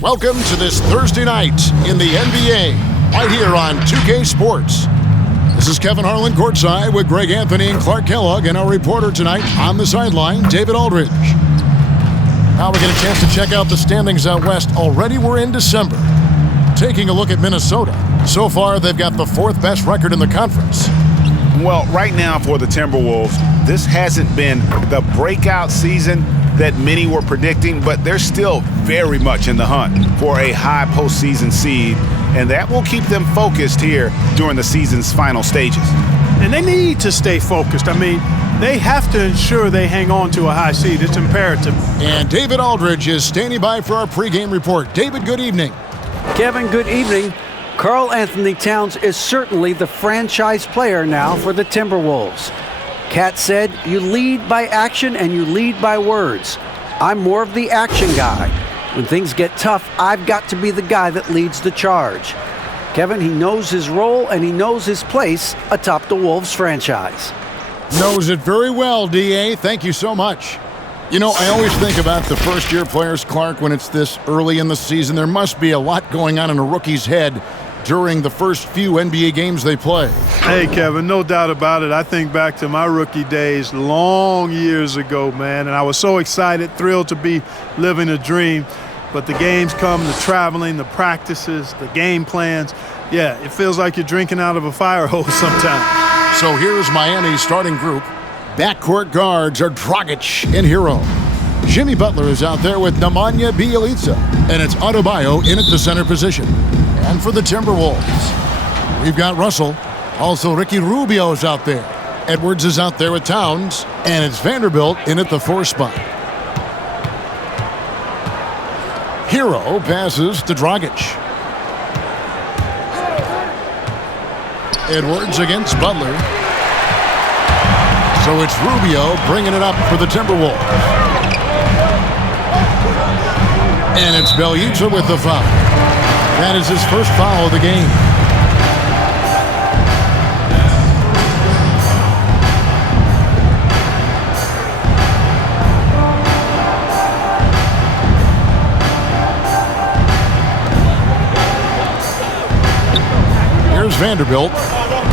Welcome to this Thursday night in the NBA, right here on 2K Sports. This is Kevin Harlan courtside with Greg Anthony and Clark Kellogg, and our reporter tonight on the sideline, David Aldridge. Now we get a chance to check out the standings out west. Already we're in December. Taking a look at Minnesota. So far, they've got the fourth best record in the conference. Well, right now for the Timberwolves, this hasn't been the breakout season that many were predicting, but they're still very much in the hunt for a high postseason seed, and that will keep them focused here during the season's final stages. And they need to stay focused. I mean, they have to ensure they hang on to a high seed. It's imperative. And David Aldridge is standing by for our pregame report. David, good evening. Kevin, good evening. Karl Anthony Towns is certainly the franchise player now for the Timberwolves. Cat said, "You lead by action and you lead by words. I'm more of the action guy. When things get tough, I've got to be the guy that leads the charge." Kevin, he knows his role and he knows his place atop the Wolves franchise. Knows it very well, D.A. Thank you so much. You know, I always think about the first-year players, Clark, when it's this early in the season. There must be a lot going on in a rookie's head during the first few NBA games they play. Hey, Kevin, no doubt about it. I think back to my rookie days long years ago, man, and I was so excited, thrilled to be living a dream. But the games come, the traveling, the practices, the game plans. Yeah, it feels like you're drinking out of a fire hose sometimes. So here's Miami's starting group. Backcourt guards are Dragic and Hero. Jimmy Butler is out there with Nemanja Bjelica, and it's Adebayo in at the center position. And for the Timberwolves, we've got Russell. Also, Ricky Rubio's out there. Edwards is out there with Towns, and it's Vanderbilt in at the 4 spot. Hero passes to Dragic. Edwards against Butler. So it's Rubio bringing it up for the Timberwolves. And it's Bjelica with the foul. That is his first foul of the game. Here's Vanderbilt.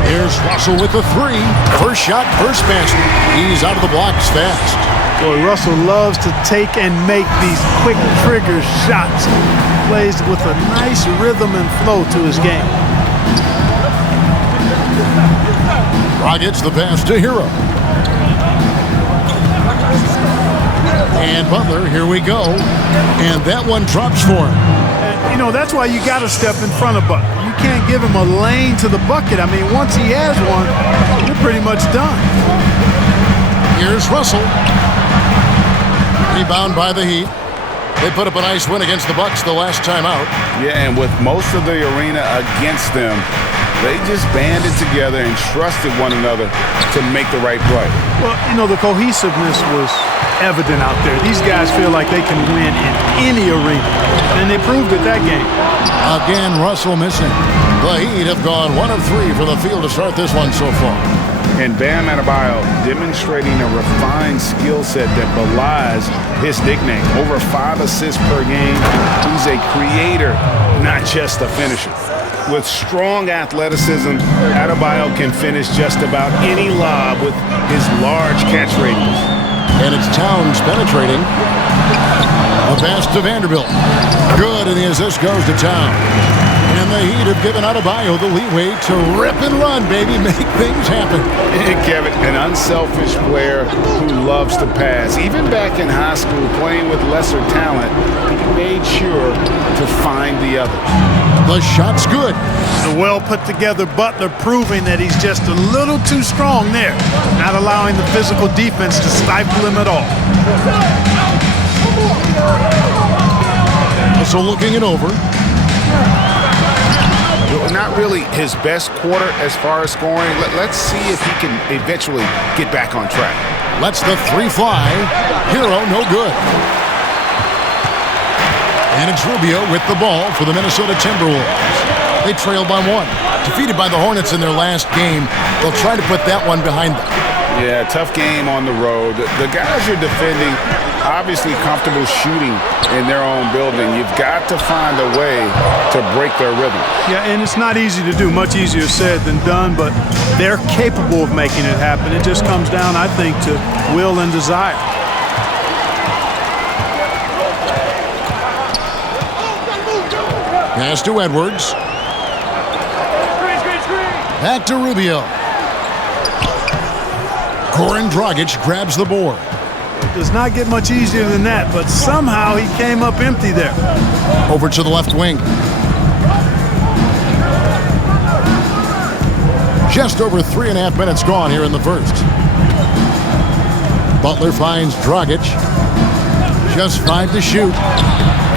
Here's Russell with the 3. First shot, first basket. He's out of the blocks fast. Boy, Russell loves to take and make these quick trigger shots. Plays with a nice rhythm and flow to his game. Dragic the pass to Hero. And Butler, here we go. And that one drops for him. And, you know, that's why you got to step in front of Butler. You can't give him a lane to the bucket. I mean, once he has one, you're pretty much done. Here's Russell. Rebound by the Heat. They put up a nice win against the Bucks the last time out. Yeah, and with most of the arena against them, they just banded together and trusted one another to make the right play. Well, you know, the cohesiveness was evident out there. These guys feel like they can win in any arena, and they proved it that game. Again, Russell missing. The Heat have gone 1 of 3 from the field to start this one so far. And Bam Adebayo demonstrating a refined skill set that belies his nickname. Over 5 assists per game. He's a creator, not just a finisher. With strong athleticism, Adebayo can finish just about any lob with his large catch radius. And it's Towns penetrating. A pass to Vanderbilt. Good, and the assist goes to Towns. And the Heat have given Adebayo the leeway to rip and run, baby. Make things happen. Kevin, an unselfish player who loves to pass. Even back in high school, playing with lesser talent, he made sure to find the others. The shot's good. The well-put-together Butler proving that he's just a little too strong there, not allowing the physical defense to stifle him at all. So looking it over. Not really his best quarter as far as scoring. Let's see if he can eventually get back on track. Lets the 3 fly. Hero, no good. And it's Rubio with the ball for the Minnesota Timberwolves. They trail by 1. Defeated by the Hornets in their last game. They'll try to put that one behind them. Yeah, tough game on the road. The guys you're defending, obviously comfortable shooting in their own building. You've got to find a way to break their rhythm. Yeah, and it's not easy to do. Much easier said than done, but they're capable of making it happen. It just comes down, I think, to will and desire. Pass to Edwards. Back to Rubio. Goran Dragic grabs the board. It does not get much easier than that, but somehow he came up empty there. Over to the left wing. Just over 3.5 minutes gone here in the first. Butler finds Dragic. Just 5 to shoot.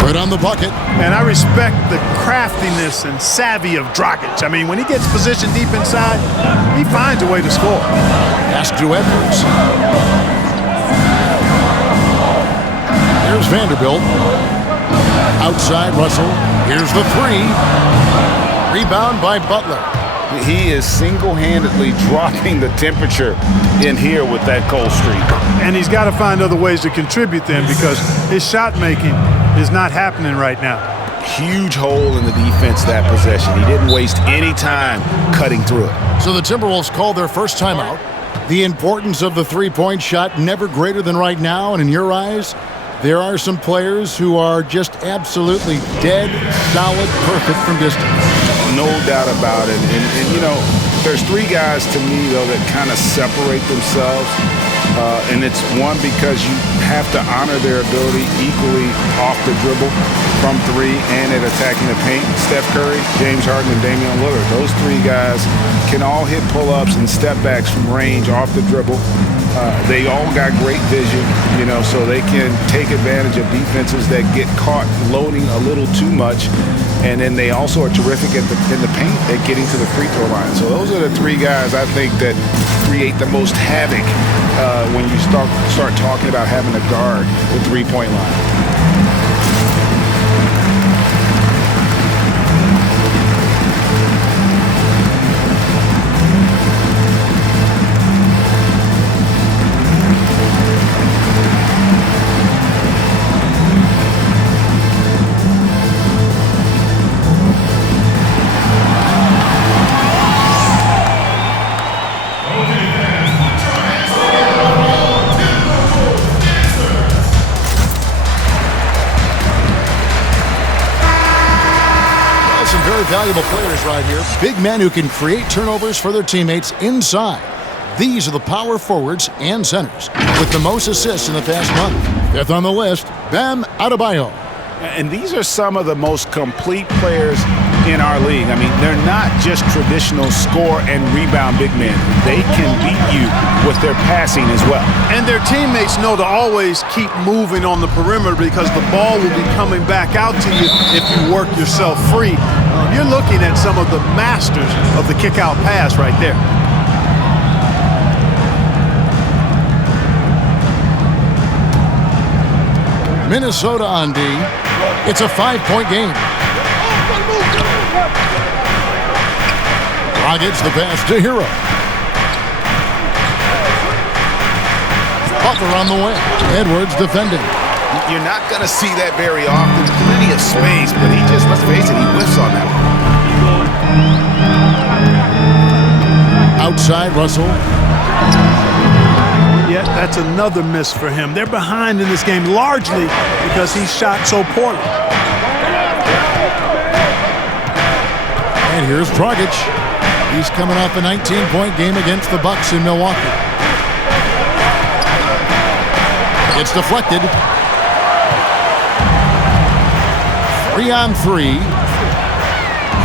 Right on the bucket. And I respect the craftiness and savvy of Dragic. I mean, when he gets positioned deep inside, he finds a way to score. Pass to Edwards. Here's Vanderbilt. Outside Russell. Here's the three. Rebound by Butler. He is single-handedly dropping the temperature in here with that cold streak. And he's got to find other ways to contribute then, because his shot making is not happening right now. Huge hole in the defense that possession. He didn't waste any time cutting through it. So the Timberwolves called their first timeout. The importance of the three-point shot never greater than right now, and in your eyes, there are some players who are just absolutely dead, solid, perfect from distance. No doubt about it. And you know, there's three guys to me, though, that kind of separate themselves. And it's one, because you have to honor their ability equally off the dribble from three and at attacking the paint. Steph Curry, James Harden, and Damian Lillard. Those three guys can all hit pull-ups and step-backs from range off the dribble. They all got great vision, you know, so they can take advantage of defenses that get caught loading a little too much. And then they also are terrific in the paint at getting to the free throw line. So those are the three guys I think that create the most havoc when you start talking about having to guard the three-point line. Valuable players right here. Big men who can create turnovers for their teammates inside. These are the power forwards and centers with the most assists in the past month. Fifth on the list, Bam Adebayo. And these are some of the most complete players in our league. I mean, they're not just traditional score and rebound big men. They can beat you with their passing as well. And their teammates know to always keep moving on the perimeter, because the ball will be coming back out to you if you work yourself free. You're looking at some of the masters of the kick-out pass right there. Minnesota on D. It's a 5-point game. Dragic the pass to Hero. Butler on the way. Edwards defending. You're not going to see that very often. Plenty of space, but he just, let's face it, he whiffs on that one. Outside Russell. Yeah, that's another miss for him. They're behind in this game largely because he shot so poorly. And here's Dragic. He's coming off a 19-point game against the Bucks in Milwaukee. It's deflected. 3-on-3.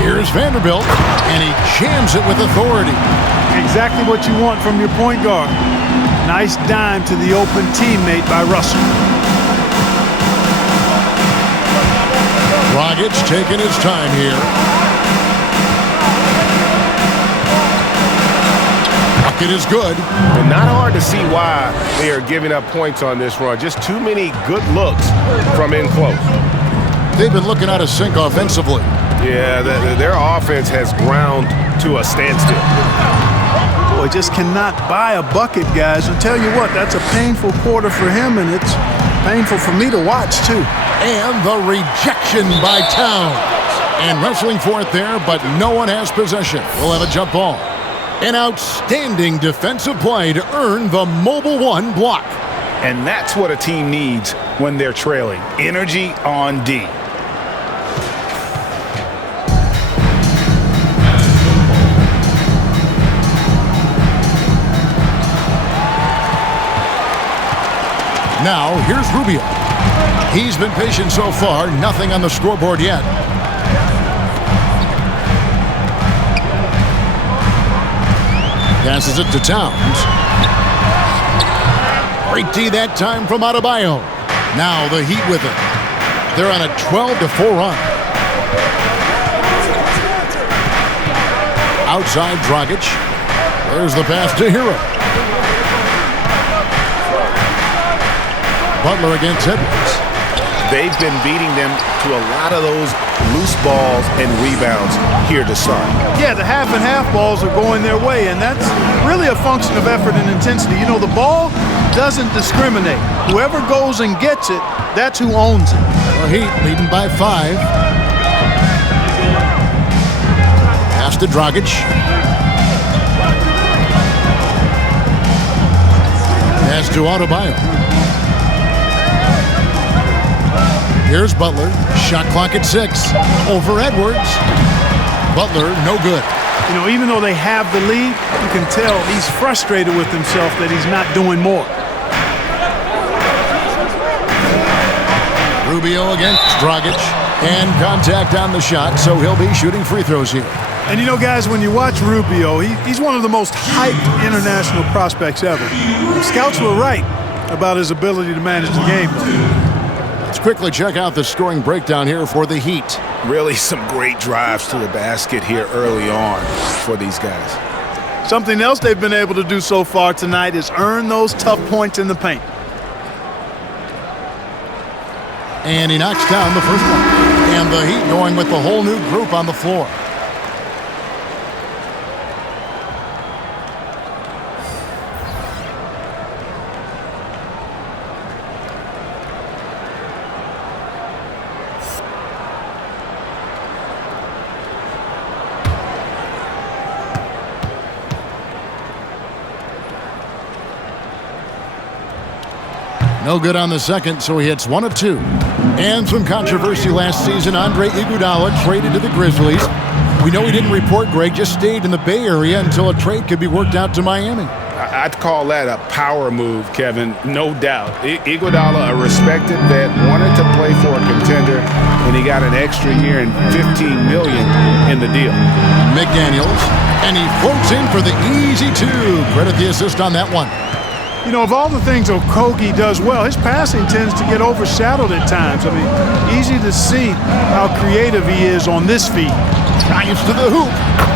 Here's Vanderbilt, and he jams it with authority. Exactly what you want from your point guard. Nice dime to the open teammate by Russell. Dragic taking his time here. Bucket is good. And not hard to see why they are giving up points on this run. Just too many good looks from in close. They've been looking out of sync offensively. Yeah, their offense has ground to a standstill. Boy, He just cannot buy a bucket, guys. And tell you what, that's a painful quarter for him, and it's painful for me to watch, too. And the rejection by Towns. And wrestling for it there, but no one has possession. We'll have a jump ball. An outstanding defensive play to earn the Mobile One block. And that's what a team needs when they're trailing. Energy on D. Now, here's Rubio. He's been patient so far, nothing on the scoreboard yet. Passes it to Towns. Great D that time from Adebayo. Now the Heat with it. They're on a 12-4 run. Outside Dragic. There's the pass to Hero. Butler against Edwards. They've been beating them to a lot of those loose balls and rebounds here to start. Yeah, the half and half balls are going their way, and that's really a function of effort and intensity. You know, the ball doesn't discriminate. Whoever goes and gets it, that's who owns it. The Heat leading by 5. Pass to Dragic. Pass to Adebayo. Here's Butler. Shot clock at 6. Over Edwards. Butler, no good. You know, even though they have the lead, you can tell he's frustrated with himself that he's not doing more. Rubio against Dragic. And contact on the shot, so he'll be shooting free throws here. And you know, guys, when you watch Rubio, he's one of the most hyped international prospects ever. Scouts were right about his ability to manage the game. Let's quickly check out the scoring breakdown here for the Heat. Really some great drives to the basket here early on for these guys. Something else they've been able to do so far tonight is earn those tough points in the paint. And he knocks down the first one. And the Heat going with the whole new group on the floor. No good on the second, so he hits 1 of 2. And some controversy last season. Andre Iguodala traded to the Grizzlies. We know he didn't report, Greg, just stayed in the Bay Area until a trade could be worked out to Miami. I'd call that a power move, Kevin, no doubt. Iguodala, a respected vet, wanted to play for a contender, and he got an extra year and $15 million in the deal. McDaniels, and he floats in for the easy 2. Credit the assist on that one. You know, of all the things Okogie does well, his passing tends to get overshadowed at times. I mean, easy to see how creative he is on this feed. Drives to the hoop.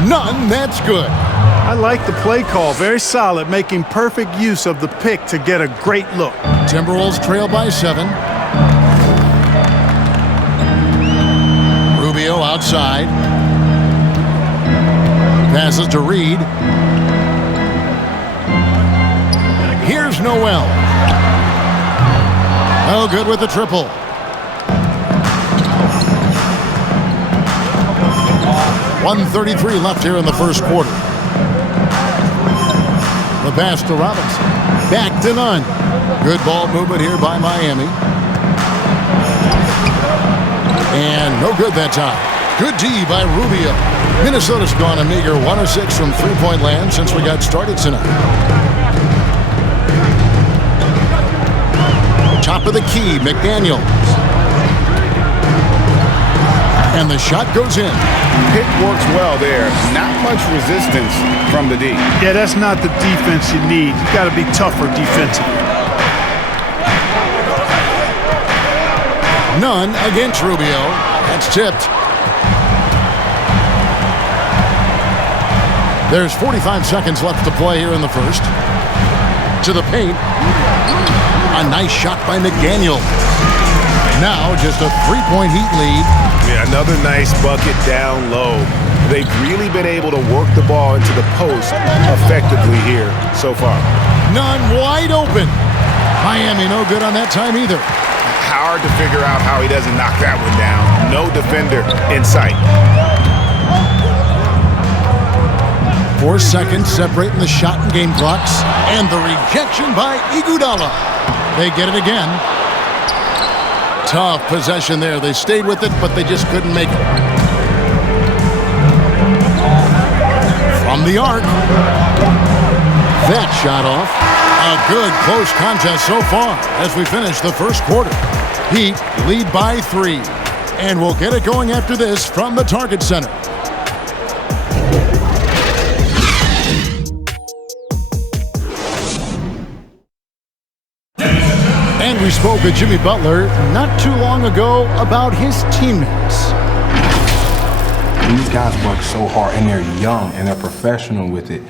None, that's good. I like the play call. Very solid, making perfect use of the pick to get a great look. Timberwolves trail by 7. Rubio outside. Passes to Reed. Here's Noel. Oh, good with the triple. .133 left here in the first quarter. The pass to Robinson. Back to Nunn. Good ball movement here by Miami. And no good that time. Good D by Rubio. Minnesota's gone a meager 1 of 6 from three-point land since we got started tonight. Top of the key, McDaniels. And the shot goes in. Pick works well there. Not much resistance from the D. Yeah, that's not the defense you need. You got to be tougher defensively. Nunn against Rubio. That's tipped. There's 45 seconds left to play here in the first. To the paint. A nice shot by McDaniel. Now just a 3-point Heat lead. Yeah, another nice bucket down low. They've really been able to work the ball into the post effectively here so far. None wide open. Miami no good on that time either. Hard to figure out how he doesn't knock that one down. No defender in sight. 4 seconds separating the shot and game clocks. And the rejection by Iguodala. They get it again. Tough possession there. They stayed with it, but they just couldn't make it. From the arc. That shot off. A good close contest so far as we finish the first quarter. Heat lead by 3. And we'll get it going after this from the Target Center. And we spoke with Jimmy Butler not too long ago about his teammates. These guys work so hard, and they're young, and they're professional with it,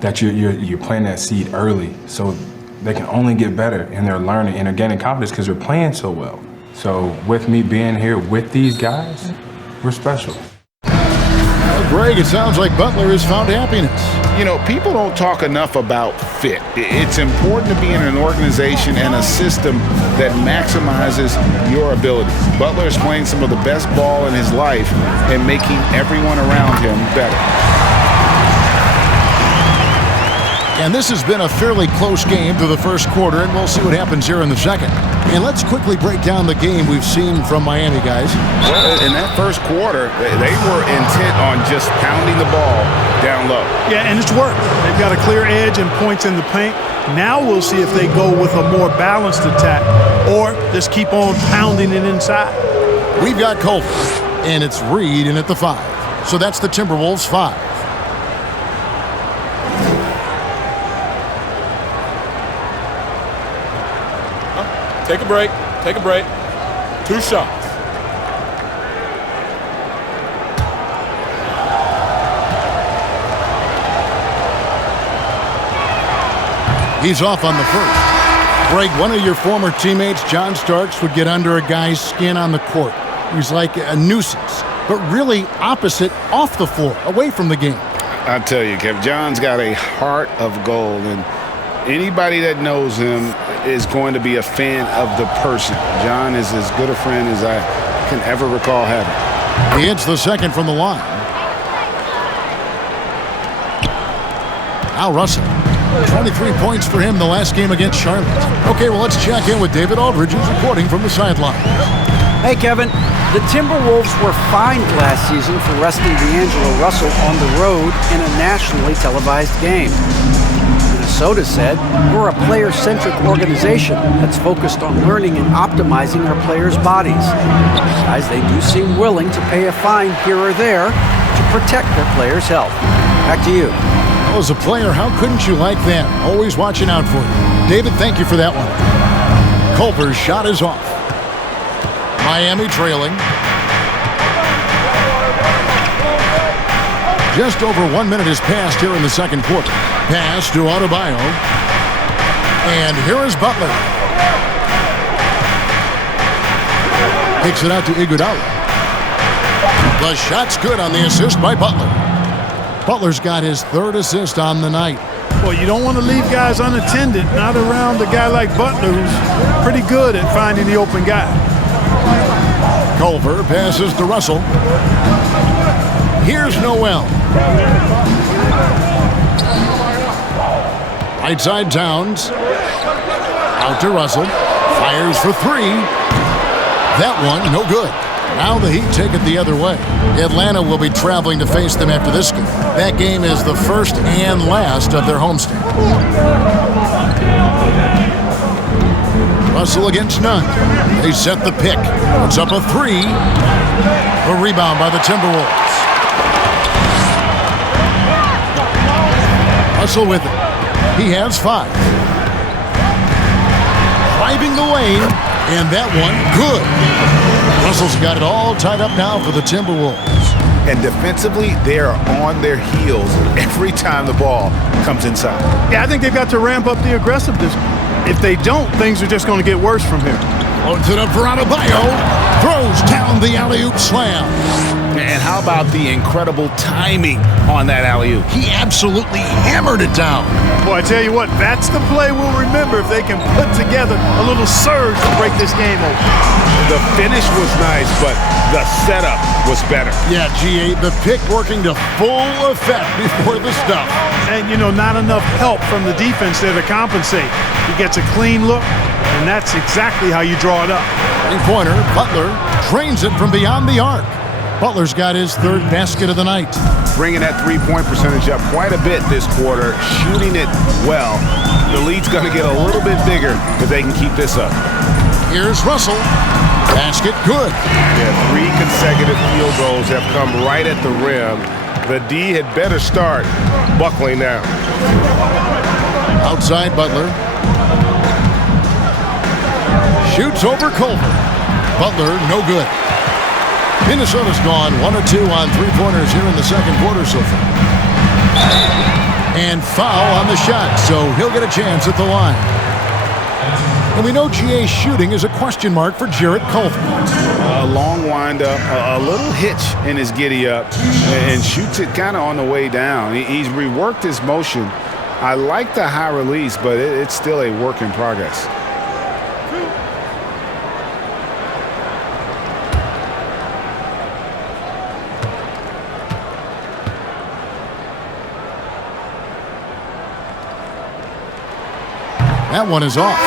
that you're planting that seed early, so they can only get better, and they're learning, and they're gaining confidence because they're playing so well. So with me being here with these guys, we're special. Well, Greg, it sounds like Butler has found happiness. You know, people don't talk enough about fit. It's important to be in an organization and a system that maximizes your abilities. Butler is playing some of the best ball in his life and making everyone around him better. And this has been a fairly close game through the first quarter, and we'll see what happens here in the second. And let's quickly break down the game we've seen from Miami, guys. Well, in that first quarter, they were intent on just pounding the ball down low. Yeah, and it's worked. They've got a clear edge and points in the paint. Now we'll see if they go with a more balanced attack or just keep on pounding it inside. We've got Culver, and it's Reed in at the 5. So that's the Timberwolves 5. Take a break. Take a break. 2 shots. He's off on the first. Greg, one of your former teammates, John Starks, would get under a guy's skin on the court. He's like a nuisance, but really opposite off the floor, away from the game. I tell you, Kev, John's got a heart of gold, and anybody that knows him is going to be a fan of the person. John is as good a friend as I can ever recall having. He hits the second from the line. Al Russell, 23 points for him the last game against Charlotte. Okay, well, let's check in with David Aldridge, who's reporting from the sideline. Hey, Kevin. The Timberwolves were fined last season for resting D'Angelo Russell on the road in a nationally televised game. Minnesota said, we're a player-centric organization that's focused on learning and optimizing our players' bodies. Guys, they do seem willing to pay a fine here or there to protect their players' health. Back to you. Well, as a player, how couldn't you like that? Always watching out for you. David, thank you for that one. Culver's shot is off. Miami trailing. Just over 1 minute has passed here in the second quarter. Pass to Adebayo. And here is Butler. Takes it out to Iguodala. The shot's good on the assist by Butler. Butler's got his 3rd assist on the night. Well, you don't want to leave guys unattended, not around a guy like Butler, who's pretty good at finding the open guy. Culver passes to Russell. Here's Noel. Right side Towns. Out to Russell. Fires for 3. That one, no good. Now the Heat take it the other way. Atlanta will be traveling to face them after this game. That game is the first and last of their homestand. Russell against Nunn. They set the pick. It's up a 3. A rebound by the Timberwolves. Russell with it. He has 5. Driving the lane, and that one good. Russell's got it all tied up now for the Timberwolves. And defensively, they are on their heels every time the ball comes inside. Yeah, I think they've got to ramp up the aggressiveness. If they don't, things are just going to get worse from here. Loads it up for Adebayo. Throws down the alley-oop slam. And how about the incredible timing on that alley-oop? He absolutely hammered it down. Boy, I tell you what, that's the play we'll remember if they can put together a little surge to break this game open. The finish was nice, but the setup was better. Yeah, GA, the pick working to full effect before the stuff. And, you know, not enough help from the defense there to compensate. He gets a clean look, and that's exactly how you draw it up. Three-pointer, Butler drains it from beyond the arc. Butler's got his third basket of the night. Bringing that three-point percentage up quite a bit this quarter, shooting it well. The lead's going to get a little bit bigger if they can keep this up. Here's Russell. Basket good. Yeah, 3 consecutive field goals have come right at the rim. The D had better start buckling now. Outside Butler. Shoots over Culver. Butler, no good. Minnesota's gone 1 of 2 on three-pointers here in the second quarter so far. And foul on the shot, so he'll get a chance at the line. And we know GA's shooting is a question mark for Jarrett Culver. A long windup, a little hitch in his giddy-up, and shoots it kind of on the way down. He's reworked his motion. I like the high release, but it's still a work in progress. That one is off.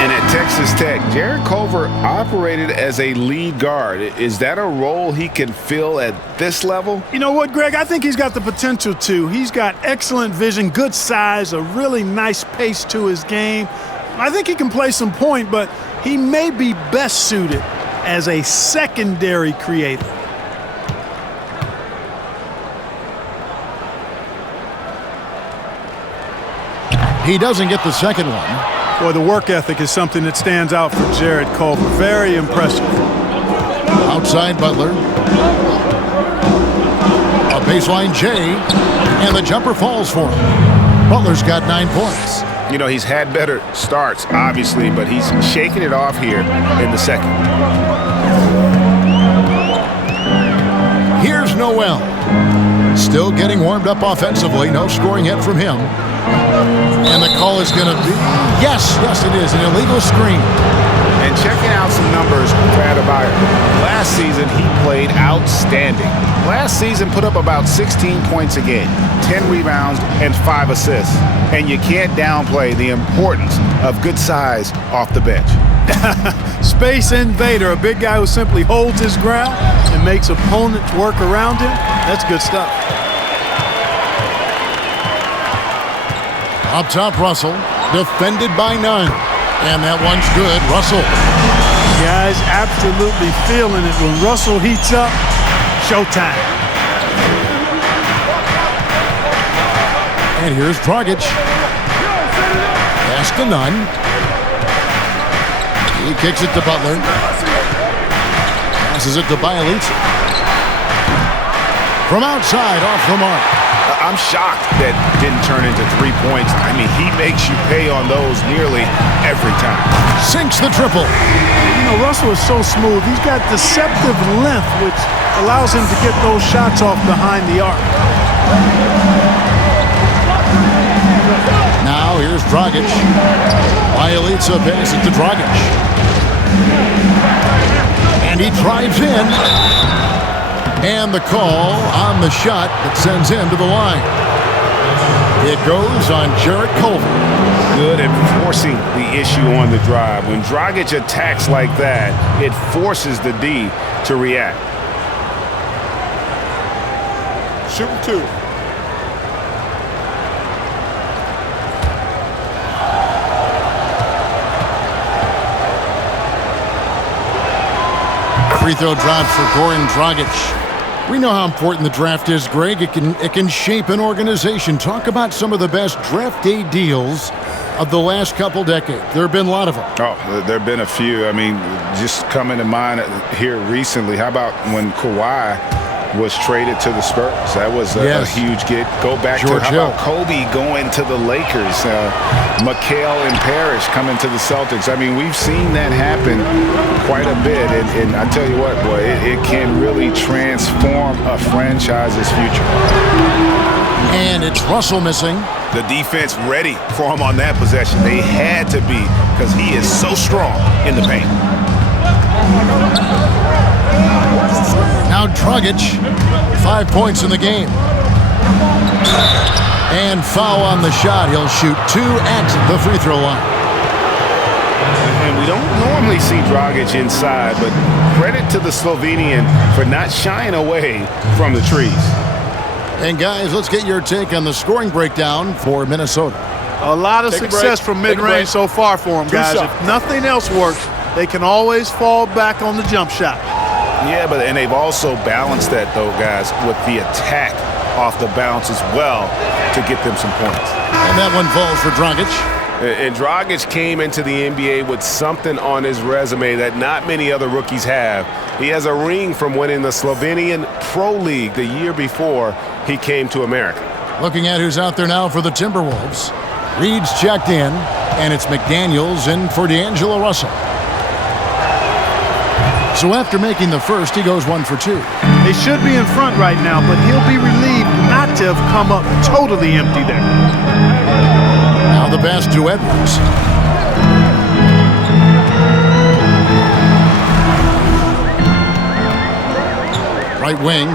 And at Texas Tech, Jarrett Culver operated as a lead guard. Is that a role he can fill at this level? You know what, Greg? I think he's got the potential to. He's got excellent vision, good size, a really nice pace to his game. I think he can play some point, but he may be best suited as a secondary creator. He doesn't get the second one. Boy, the work ethic is something that stands out for Jarrett Culver. Very impressive. Outside Butler. A baseline J, and the jumper falls for him. Butler's got 9 points. You know, he's had better starts, obviously, but he's shaking it off here in the second. Here's Noel. Still getting warmed up offensively. No scoring yet from him. And the call is going to be, yes, it is, an illegal screen. And checking out some numbers for Adebayo. Last season, he played outstanding. Last season put up about 16 points a game, 10 rebounds, and 5 assists. And you can't downplay the importance of good size off the bench. Space invader, a big guy who simply holds his ground and makes opponents work around him. That's good stuff. Up top, Russell, defended by none. And that one's good. Russell. Guys absolutely feeling it. When Russell heats up, showtime. And here's Dragic. Pass to none. He kicks it to Butler. Passes it to Bielitsa. From outside, off the mark. I'm shocked that didn't turn into 3 points. I mean, he makes you pay on those nearly every time. Sinks the triple. You know, Russell is so smooth. He's got deceptive length, which allows him to get those shots off behind the arc. Now here's Dragic. Bielitsa passes it to Dragic. And he drives in. And the call on the shot that sends him to the line. It goes on Jarrett Culver. Good at forcing the issue on the drive. When Dragic attacks like that, it forces the D to react. Shooting 2. Free throw drops for Goran Dragic. We know how important the draft is, Greg. It can shape an organization. Talk about some of the best draft day deals of the last couple decades. There have been a lot of them. Oh, there have been a few. I mean, just coming to mind here recently. How about when Kawhi was traded to the Spurs. That was a huge get. Go back George to how Hill. about Kobe going to the Lakers, McHale and Parrish coming to the Celtics. I mean, we've seen that happen quite a bit, and I tell you what, boy, it can really transform a franchise's future. And it's Russell missing. The defense ready for him on that possession. They had to be, because he is so strong in the paint. Now Dragic, 5 points in the game. And foul on the shot. He'll shoot 2 at the free throw line. And we don't normally see Dragic inside, but credit to the Slovenian for not shying away from the trees. And guys, let's get your take on the scoring breakdown for Minnesota. A lot of Take a success break. from Take a break. mid-range so far for them, guys. shots. If nothing else works, they can always fall back on the jump shot. Yeah, and they've also balanced that, though, guys, with the attack off the bounce as well to get them some points. And that one falls for Dragic. And Dragic came into the NBA with something on his resume that not many other rookies have. He has a ring from winning the Slovenian Pro League the year before he came to America. Looking at who's out there now for the Timberwolves. Reed's checked in, and it's McDaniels in for D'Angelo Russell. So after making the first, he goes 1 for 2. They should be in front right now, but he'll be relieved not to have come up totally empty there. Now the pass to Edwards. Right wing.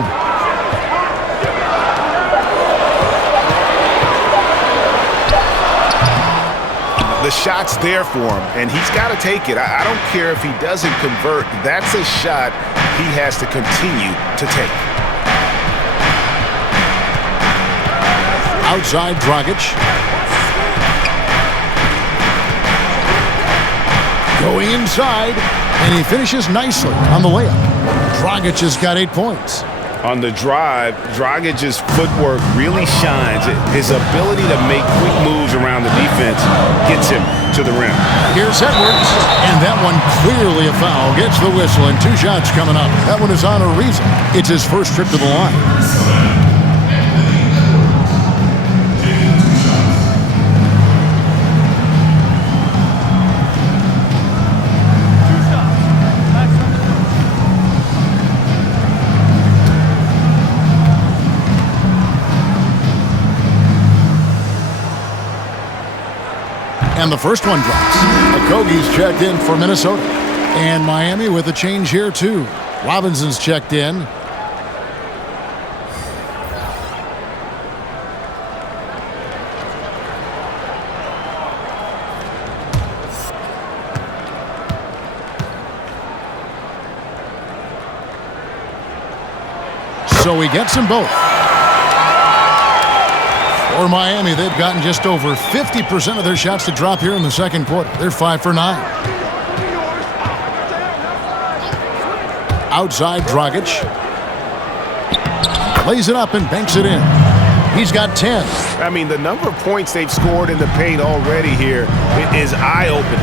The shot's there for him, and he's got to take it. I don't care if he doesn't convert. That's a shot he has to continue to take. Outside Dragic. Going inside, and he finishes nicely on the layup. Dragic has got 8 points. On the drive, Dragic's footwork really shines. His ability to make quick moves around the defense gets him to the rim. Here's Edwards, and that one clearly a foul. Gets the whistle, and 2 shots coming up. That one is on Ariza. It's his first trip to the line. And the first one drops. Okogie's checked in for Minnesota. And Miami with a change here, too. Robinson's checked in. So he gets them both. For Miami, they've gotten just over 50% of their shots to drop here in the second quarter. They're 5 for 9. Outside, Dragic. Lays it up and banks it in. He's got 10. I mean, the number of points they've scored in the paint already here is eye-opening.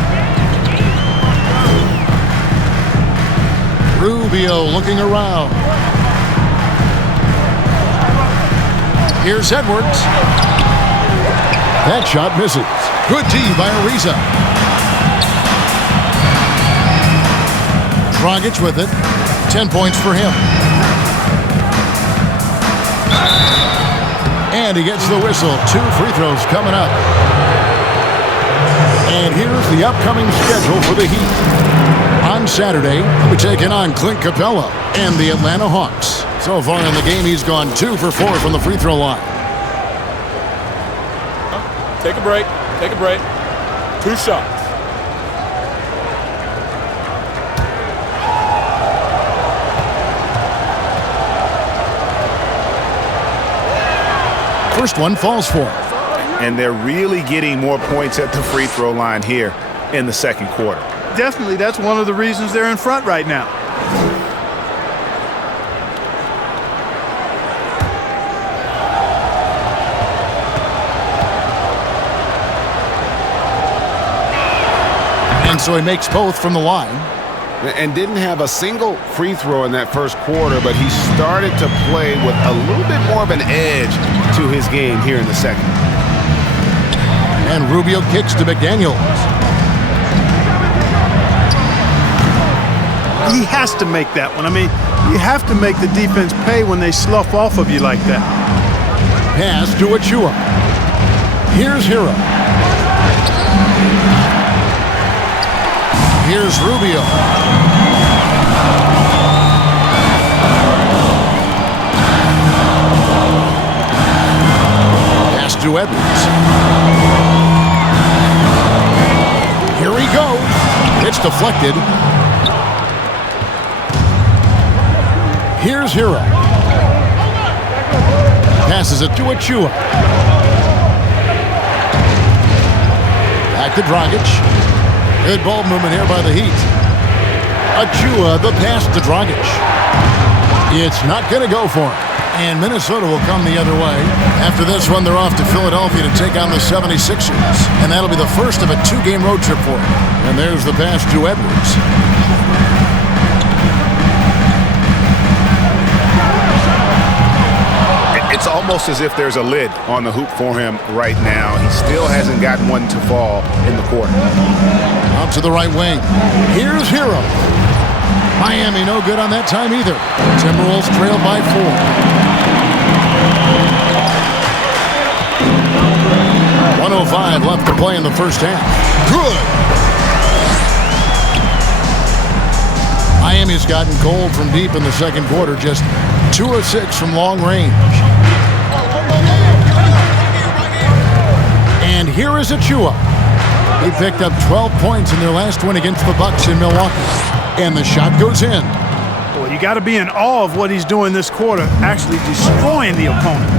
Rubio looking around. Here's Edwards. That shot misses. Good D by Ariza. Dragic with it. 10 points for him. And he gets the whistle. 2 free throws coming up. And here's the upcoming schedule for the Heat. On Saturday, we're taking on Clint Capella and the Atlanta Hawks. So far in the game, he's gone 2 for 4 from the free throw line. Take a break. Take a break. 2 shots. First one falls for him. And they're really getting more points at the free throw line here in the second quarter. Definitely, that's one of the reasons they're in front right now. And so he makes both from the line. and didn't have a single free throw in that first quarter, but he started to play with a little bit more of an edge to his game here in the second. And Rubio kicks to McDaniels. He has to make that one. I mean, you have to make the defense pay when they slough off of you like that. Pass to Achua. Here's Hero. Here's Rubio. Pass to Edwards. Here he goes. It's deflected. Here's Hero. Passes it to Achua. Back to Dragic. Good ball movement here by the Heat. Achua, the pass to Dragic. It's not going to go for him. And Minnesota will come the other way. After this one, they're off to Philadelphia to take on the 76ers. And that'll be the first of a 2-game road trip for them. And there's the pass to Edwards. It's almost as if there's a lid on the hoop for him right now. He still hasn't gotten one to fall in the court. Out to the right wing. Here's Hero. Miami no good on that time either. Timberwolves trail by 4. 1:05 left to play in the first half. Good. Miami's gotten cold from deep in the second quarter. Just 2 of 6 from long range. And here is Achua. He picked up 12 points in their last win against the Bucks in Milwaukee. And the shot goes in. Well, you got to be in awe of what he's doing this quarter, actually destroying the opponent.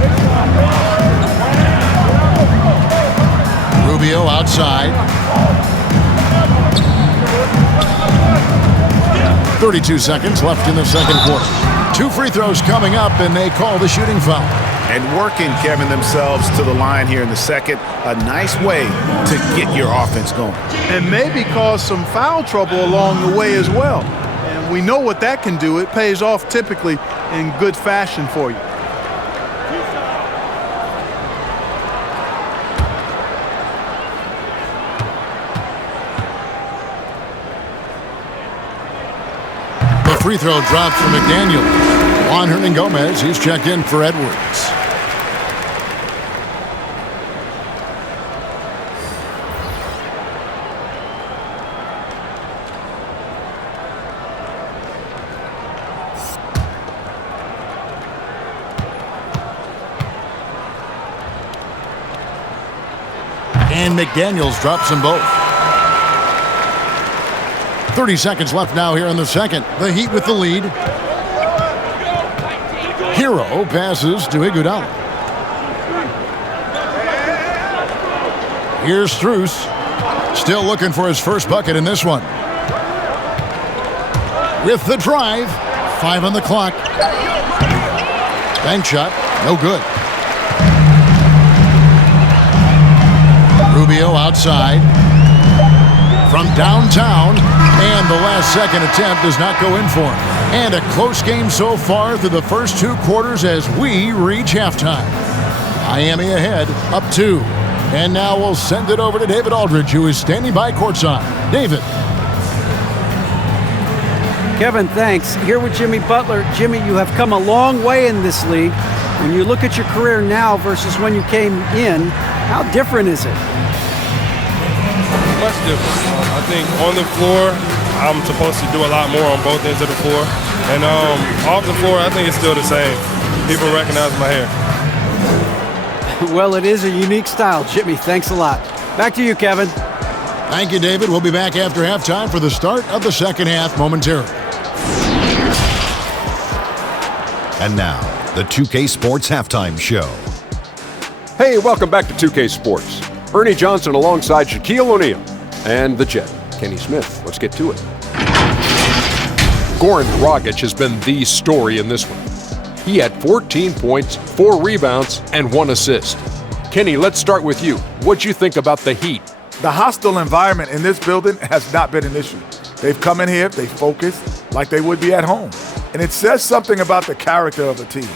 Rubio outside. 32 seconds left in the second quarter. 2 free throws coming up, and they call the shooting foul. And working, Kevin, themselves to the line here in the second. A nice way to get your offense going. And maybe cause some foul trouble along the way as well. And we know what that can do. It pays off typically in good fashion for you. The free throw dropped for McDaniels. Juan Hernangomez, he's checked in for Edwards. And McDaniels drops them both. 30 seconds left now here in the second. The Heat with the lead. Hero passes to Iguodala. Here's Strus. Still looking for his first bucket in this one. With the drive. 5 on the clock. Bank shot. No good. Rubio outside. From downtown. And the last second attempt does not go in for him. And a close game so far through the first 2 quarters as we reach halftime. Miami ahead, up 2. And now we'll send it over to David Aldridge, who is standing by courtside. David. Kevin, thanks. Here with Jimmy Butler. Jimmy, you have come a long way in this league. When you look at your career now versus when you came in, how different is it? Much different. I think on the floor, I'm supposed to do a lot more on both ends of the floor. And off the floor, I think it's still the same. People recognize my hair. Well, it is a unique style, Jimmy. Thanks a lot. Back to you, Kevin. Thank you, David. We'll be back after halftime for the start of the second half momentarily. And now, the 2K Sports Halftime Show. Hey, welcome back to 2K Sports. Ernie Johnson alongside Shaquille O'Neal and the Jet, Kenny Smith. Let's get to it. Goran Dragic has been the story in this one. He had 14 points, 4 rebounds, and 1 assist. Kenny, let's start with you. What'd you think about the Heat? The hostile environment in this building has not been an issue. They've come in here, they focus like they would be at home. And it says something about the character of the team.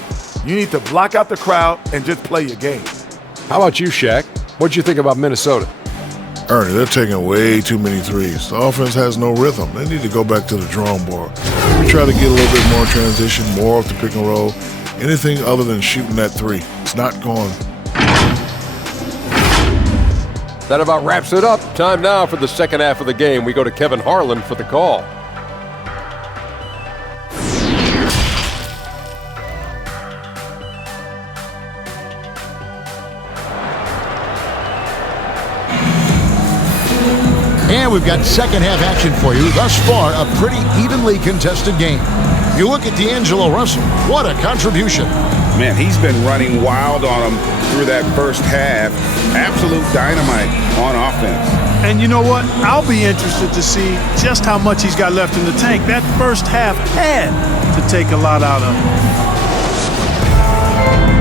You need to block out the crowd and just play your game. How about you, Shaq? What'd you think about Minnesota? Ernie, they're taking way too many threes. The offense has no rhythm. They need to go back to the drawing board. We try to get a little bit more transition, more off the pick and roll. Anything other than shooting that three. It's not going. That about wraps it up. Time now for the second half of the game. We go to Kevin Harlan for the call. And we've got second half action for you. Thus far, a pretty evenly contested game. You look at D'Angelo Russell. What a contribution. Man, he's been running wild on him through that first half. Absolute dynamite on offense. And you know what? I'll be interested to see just how much he's got left in the tank. That first half had to take a lot out of him.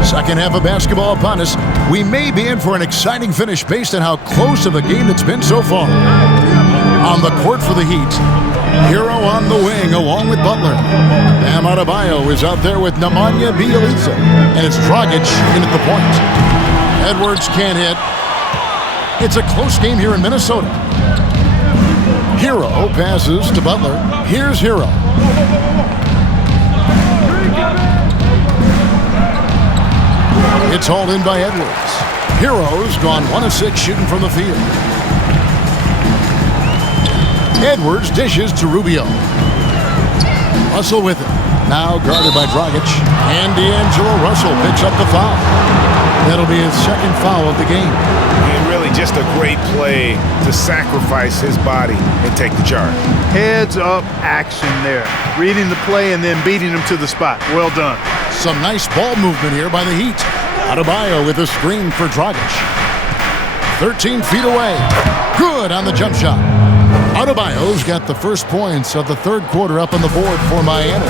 Second half of basketball upon us. We may be in for an exciting finish based on how close of a game it's been so far. On the court for the Heat, Hero on the wing along with Butler. Bam Adebayo is out there with Nemanja Bjelica, and it's Dragic in at the point. Edwards can't hit. It's a close game here in Minnesota. Hero passes to Butler. Here's Hero. It's hauled in by Edwards. Hero's gone 1 of 6 shooting from the field. Edwards dishes to Rubio. Russell with it. Now guarded by Dragic. And D'Angelo Russell picks up the foul. That'll be his second foul of the game. And really just a great play to sacrifice his body and take the charge. Heads up action there. Reading the play and then beating him to the spot. Well done. Some nice ball movement here by the Heat. Adebayo with a screen for Dragic. 13 feet away. Good on the jump shot. Adebayo's got the first points of the third quarter up on the board for Miami.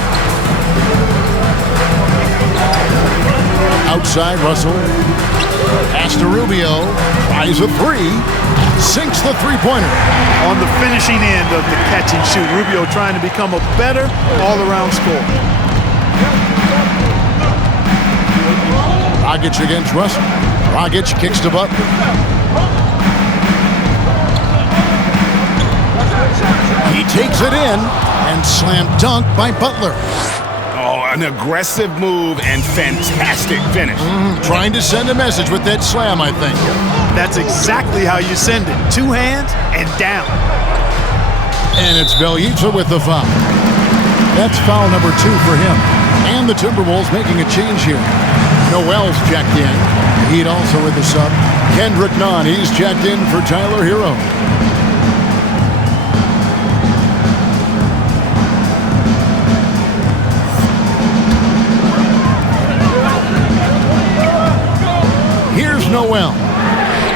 Outside Russell. Pass to Rubio. Tries a three. Sinks the three-pointer. On the finishing end of the catch and shoot. Rubio trying to become a better all-around scorer. Dragic against Russell. Dragic kicks to Butler. He takes it in and slam dunk by Butler. Oh, an aggressive move and fantastic finish. Trying to send a message with that slam, I think. That's exactly how you send it. 2 hands and down. And it's Bjelica with the foul. That's foul number 2 for him. And the Timberwolves making a change here. Noel's checked in. Heat also with the sub. Kendrick Nunn, he's checked in for Tyler Hero. Here's Noel.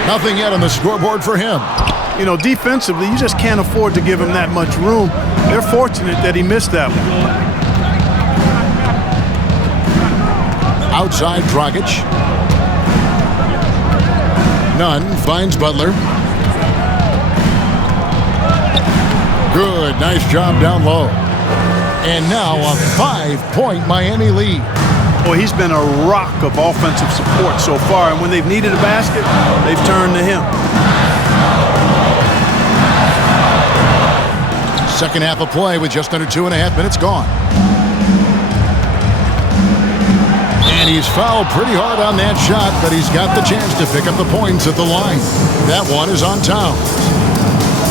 Nothing yet on the scoreboard for him. You know, defensively, you just can't afford to give him that much room. They're fortunate that he missed that one. Outside Dragic. Nunn finds Butler. Good, nice job down low. And now a 5-point Miami lead. Boy, he's been a rock of offensive support so far, and when they've needed a basket, they've turned to him. Second half of play with just under 2.5 minutes gone. And he's fouled pretty hard on that shot, but he's got the chance to pick up the points at the line. That one is on Towns.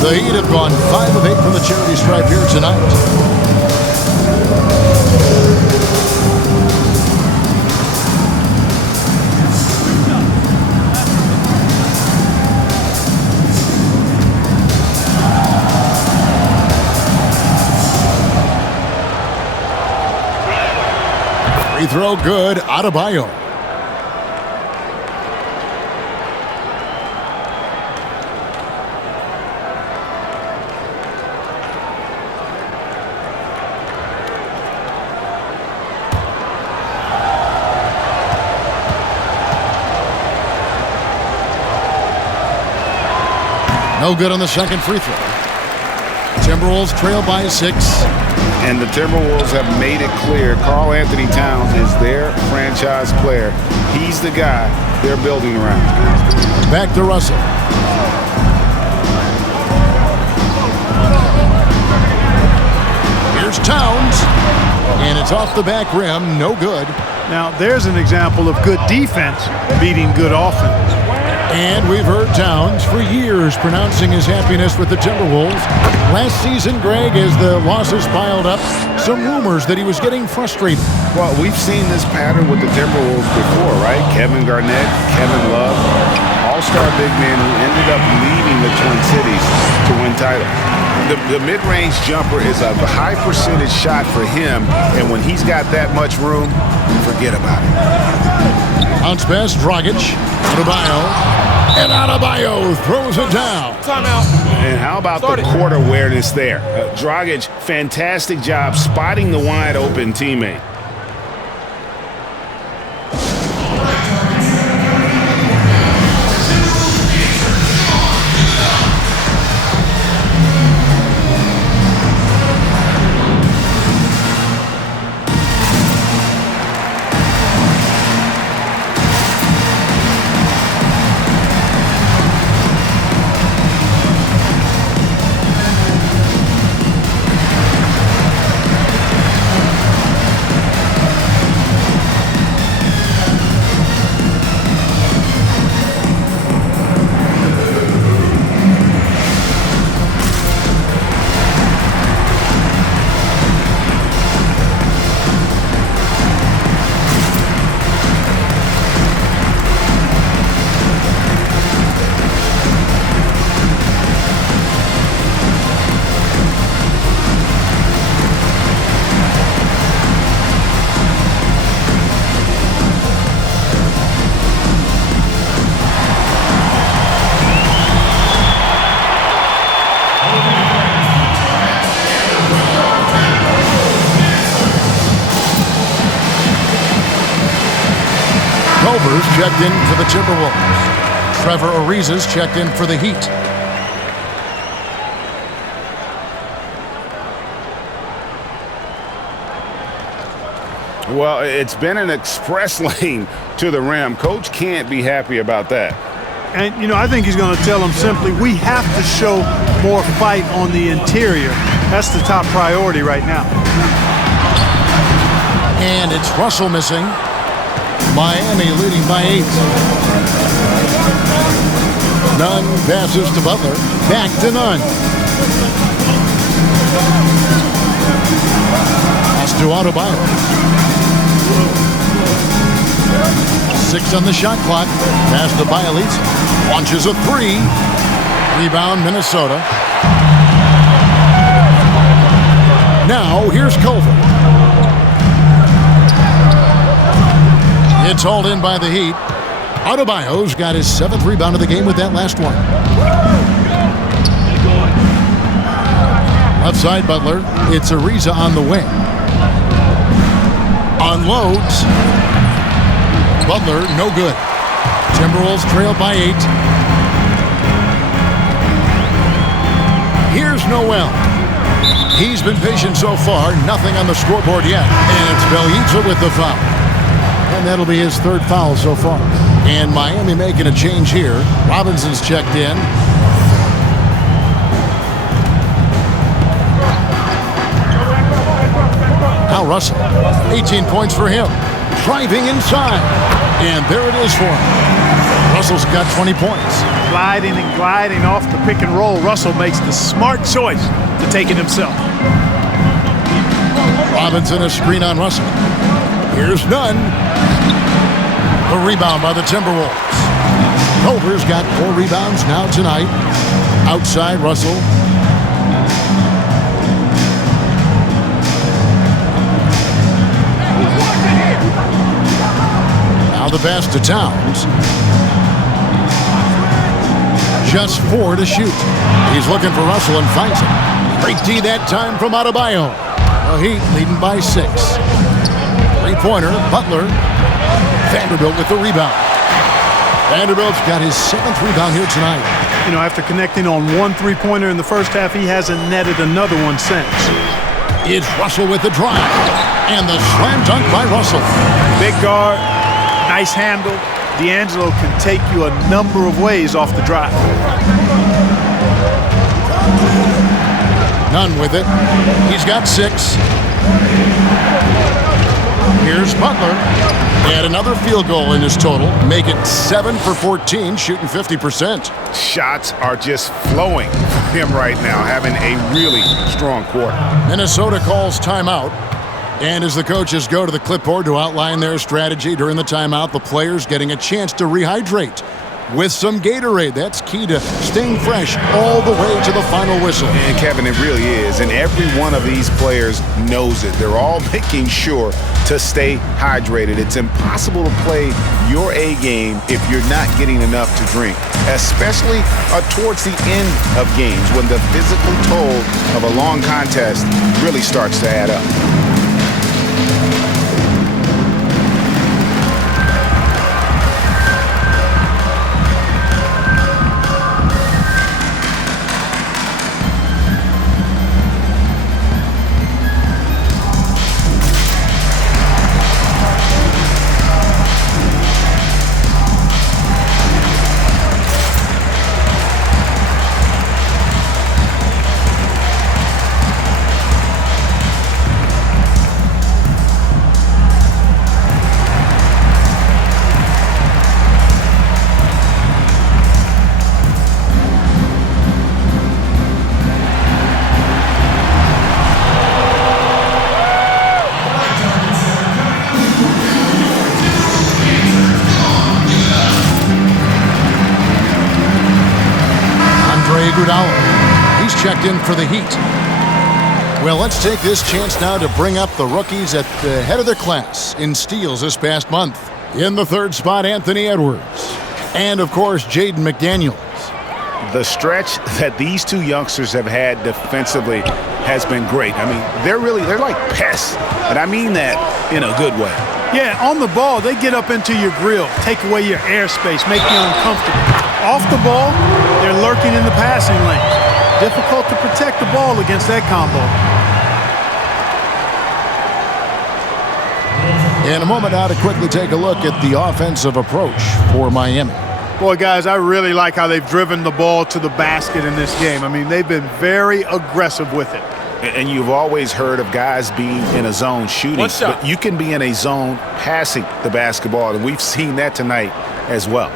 The Heat have gone 5 of 8 from the charity stripe here tonight. Free throw good, Adebayo. No good on the second free throw. Timberwolves trail by 6. And the Timberwolves have made it clear Karl Anthony Towns is their franchise player. He's the guy they're building around. Back to Russell. Here's Towns. And it's off the back rim. No good. Now, there's an example of good defense beating good offense. And we've heard Towns for years pronouncing his happiness with the Timberwolves. Last season, Greg, as the losses piled up, some rumors that he was getting frustrated. Well, we've seen this pattern with the Timberwolves before, right? Kevin Garnett, Kevin Love, all-star big man who ended up leaving the Twin Cities to win titles. The mid-range jumper is a high percentage shot for him, and when he's got that much room, forget about it. Bounce pass, Dragic, Adebayo, and Adebayo throws it down. Timeout. And how about the court awareness there? Dragic, fantastic job spotting the wide open teammate. Culver's checked in for the Timberwolves. Trevor Ariza's checked in for the Heat. Well, it's been an express lane to the rim. Coach can't be happy about that. And, you know, I think he's going to tell them simply, we have to show more fight on the interior. That's the top priority right now. And it's Russell missing. Miami leading by 8. Nunn passes to Butler. Back to Nunn. Pass to Adebayo. 6 on the shot clock. Pass to Bielitz. Launches a 3. Rebound Minnesota. Now here's Culver. It's hauled in by the Heat. Adebayo's got his 7th rebound of the game with that last one. Left side, Butler. It's Ariza on the wing. Unloads. Butler, no good. Timberwolves trail by 8. Here's Noel. He's been patient so far. Nothing on the scoreboard yet. And it's Bielitz with the foul. And that'll be his 3rd foul so far. And Miami making a change here. Robinson's checked in. Now Russell, 18 points for him. Driving inside. And there it is for him. Russell's got 20 points. Gliding and gliding off the pick and roll. Russell makes the smart choice to take it himself. Robinson a screen on Russell. Here's Nunn. The rebound by the Timberwolves. Culver's got 4 rebounds now tonight. Outside Russell. Now the pass to Towns. Just 4 to shoot. He's looking for Russell and finds him. Great D that time from Adebayo. The Heat leading by 6. 3-pointer, Butler. Vanderbilt with the rebound. Vanderbilt's got his 7th rebound here tonight. After connecting on one three-pointer in the first half, he hasn't netted another one since. It's Russell with the drive. And the slam dunk by Russell. Big guard, nice handle. D'Angelo can take you a number of ways off the drive. Nunn with it. He's got 6. Here's Butler. And another field goal in his total. Make it 7 for 14, shooting 50%. Shots are just flowing for him right now, having a really strong quarter. Minnesota calls timeout. And as the coaches go to the clipboard to outline their strategy during the timeout, the players getting a chance to rehydrate with some Gatorade. That's key to staying fresh all the way to the final whistle. And Kevin, it really is. And every one of these players knows it. They're all making sure to stay hydrated. It's impossible to play your A game if you're not getting enough to drink, especially towards the end of games when the physical toll of a long contest really starts to add up. He's checked in for the Heat. Well, let's take this chance now to bring up the rookies at the head of their class in steals this past month. In the third spot, Anthony Edwards. And, of course, Jaden McDaniels. The stretch that these two youngsters have had defensively has been great. I mean, they're like pests, and I mean that in a good way. Yeah, on the ball, they get up into your grill, take away your airspace, make you uncomfortable. Off the ball, they're lurking in the passing lane. Difficult to protect the ball against that combo. In a moment now to quickly take a look at the offensive approach for Miami. Boy, guys, I really like how they've driven the ball to the basket in this game. I mean, they've been very aggressive with it. And you've always heard of guys being in a zone shooting, but you can be in a zone passing the basketball, and we've seen that tonight as well.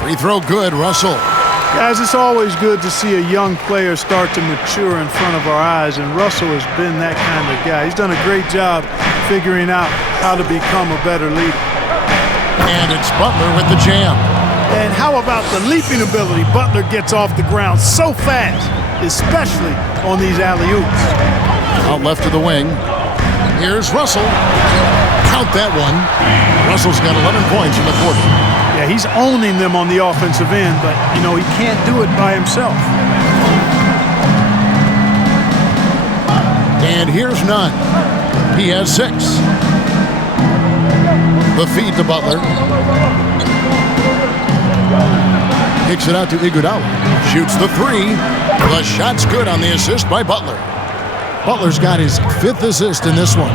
Free throw good, Russell. Guys, it's always good to see a young player start to mature in front of our eyes, and Russell has been that kind of guy. He's done a great job figuring out how to become a better leader. And it's Butler with the jam. And how about the leaping ability? Butler gets off the ground so fast, especially on these alley-oops. Out left to the wing. Here's Russell. Count that one. Russell's got 11 points in the quarter. Yeah, he's owning them on the offensive end, but, you know, he can't do it by himself. And here's Nunn. He has 6. The feed to Butler. Kicks it out to Iguodala. Shoots the 3. The shot's good on the assist by Butler. Butler's got his 5th assist in this one.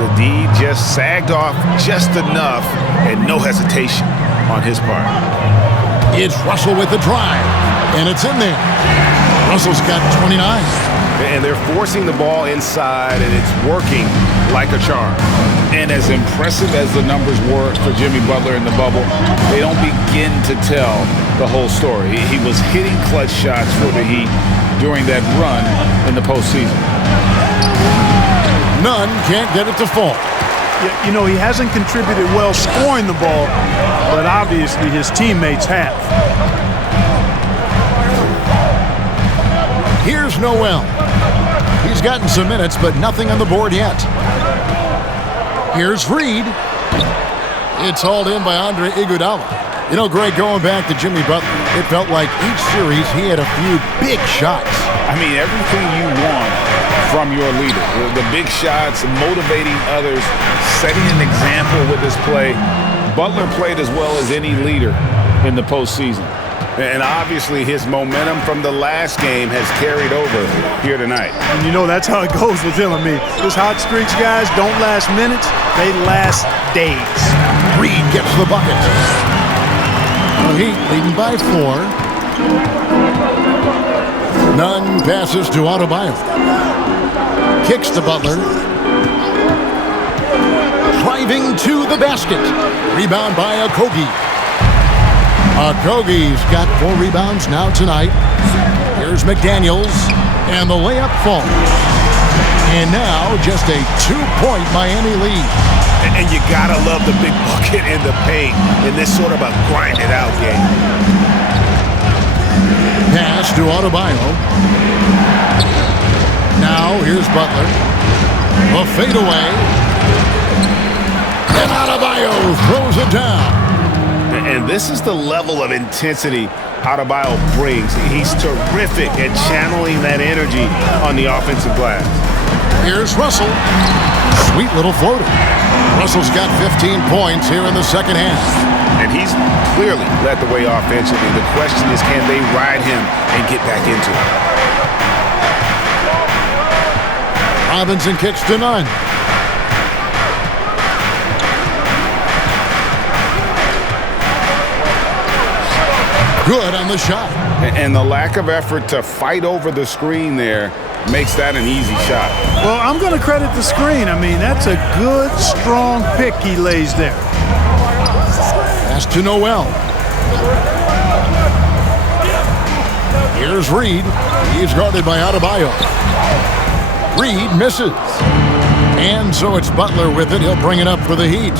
The D just sagged off just enough and no hesitation on his part. It's Russell with the drive, and it's in there. Russell's got 29. And they're forcing the ball inside, and it's working like a charm. And as impressive as the numbers were for Jimmy Butler in the bubble, they don't begin to tell the whole story. He was hitting clutch shots for the Heat during that run in the postseason. Nunn can't get it to fall. Yeah, you know, he hasn't contributed well scoring the ball, but obviously his teammates have. Here's Noel. He's gotten some minutes, but nothing on the board yet. Here's Reed. It's hauled in by Andre Iguodala. You know, Greg, going back to Jimmy Butler, it felt like each series he had a few big shots. I I mean, everything you want from your leader. The big shots, motivating others, setting an example with his play. Butler played as well as any leader in the postseason. And obviously his momentum from the last game has carried over here tonight. And you know, that's how it goes with him. I mean, those hot streaks, guys, don't last minutes. They last days. Reed gets the bucket. The Heat leading by 4. Nunn passes to Adebayo. Kicks to Butler. Driving to the basket. Rebound by Okogie. Okogie's got 4 rebounds now tonight. Here's McDaniels, and the layup falls. And now just a 2-point Miami lead. And you gotta love the big bucket in the paint in this sort of a grinded-out game. Pass to Adebayo. Now here's Butler. A fadeaway. And Adebayo throws it down. And this is the level of intensity Adebayo brings. He's terrific at channeling that energy on the offensive glass. Here's Russell. Sweet little floater. Russell's got 15 points here in the second half. And he's clearly led the way offensively. The question is, can they ride him and get back into it? Robinson kicks to Nunn. Good on the shot. And the lack of effort to fight over the screen there makes that an easy shot. Well, I'm going to credit the screen. I mean, that's a good, strong pick he lays there. Pass to Noel. Here's Reed. He's guarded by Adebayo. Reed misses. And so it's Butler with it. He'll bring it up for the Heat.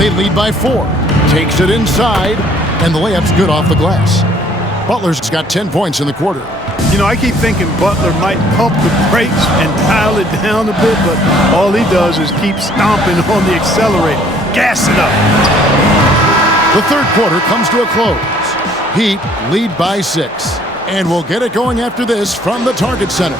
They lead by 4. Takes it inside. And the layup's good off the glass. Butler's got 10 points in the quarter. You know, I keep thinking Butler might pump the brakes and dial it down a bit, but all he does is keep stomping on the accelerator. Gas it up. The third quarter comes to a close. Heat lead by 6. And we'll get it going after this from the Target Center.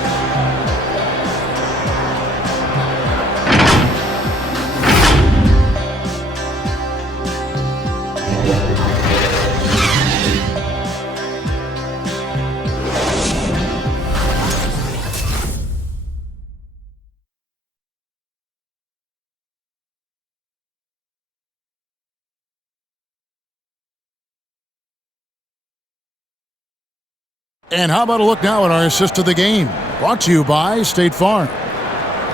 And how about a look now at our assist of the game? Brought to you by State Farm.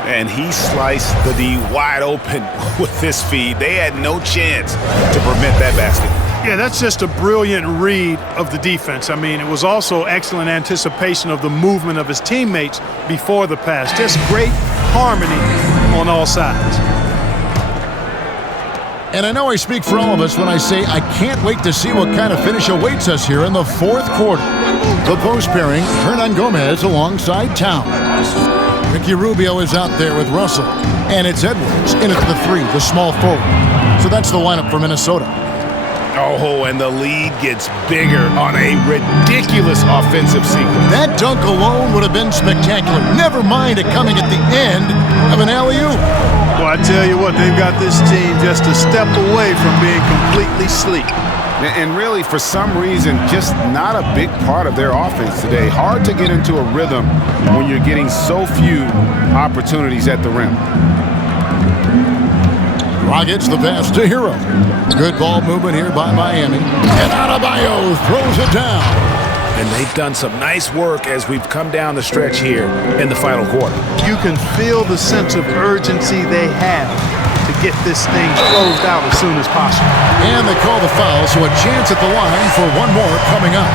And he sliced the D wide open with this feed. They had no chance to prevent that basket. Yeah, that's just a brilliant read of the defense. I mean, it was also excellent anticipation of the movement of his teammates before the pass. Just great harmony on all sides. And I know I speak for all of us when I say I can't wait to see what kind of finish awaits us here in the fourth quarter. The post pairing, Hernan Gomez alongside Towns. Ricky Rubio is out there with Russell. And it's Edwards in at the 3, the small forward. So that's the lineup for Minnesota. Oh, and the lead gets bigger on a ridiculous offensive sequence. That dunk alone would have been spectacular. Never mind it coming at the end of an alley-oop. Well, I tell you what, they've got this team just a step away from being completely sleek. And really, for some reason, just not a big part of their offense today. Hard to get into a rhythm when you're getting so few opportunities at the rim. Rockets the pass to Hero. Good ball movement here by Miami. And Adebayo throws it down. And they've done some nice work as we've come down the stretch here in the final quarter. You can feel the sense of urgency they have to get this thing closed out as soon as possible. And they call the foul, so a chance at the line for one more coming up.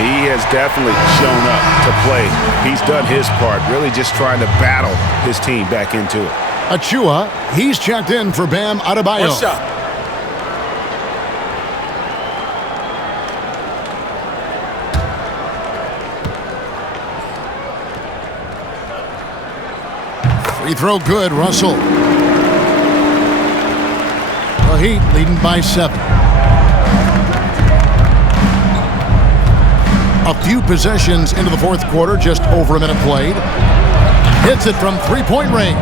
He has definitely shown up to play. He's done his part, really just trying to battle his team back into it. Achua, he's checked in for Bam Adebayo. One shot. Free throw good, Russell. The Heat leading by 7. A few possessions into the fourth quarter, just over a minute played. Hits it from three-point range.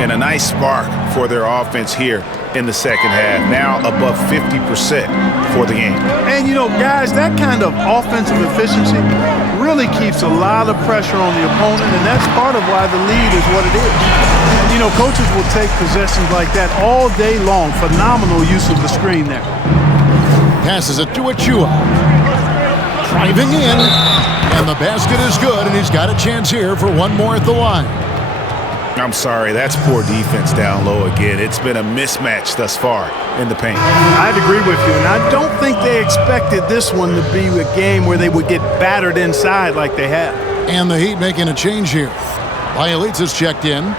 And a nice spark for their offense here in the second half. Now above 50% for the game. And, you know, guys, that kind of offensive efficiency really keeps a lot of pressure on the opponent, and that's part of why the lead is what it is. And, you know, coaches will take possessions like that all day long. Phenomenal use of the screen there. Passes it to Achua. Driving in, and the basket is good, and he's got a chance here for one more at the line. I'm sorry, that's poor defense down low again. It's been a mismatch thus far in the paint. I'd agree with you, and I don't think they expected this one to be a game where they would get battered inside like they have. And the Heat making a change here. Bielitsa's checked in.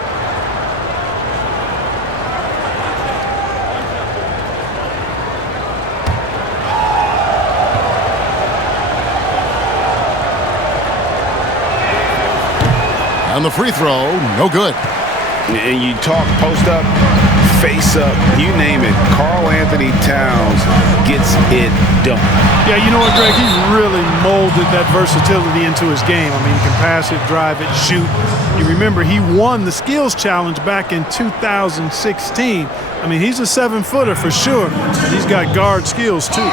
And the free throw, no good. And you talk post up, face up, you name it. Karl Anthony Towns gets it done. Yeah, you know what, Greg? He's really molded that versatility into his game. I mean, he can pass it, drive it, shoot. You remember he won the skills challenge back in 2016. I mean, he's a 7-footer for sure. He's got guard skills, too.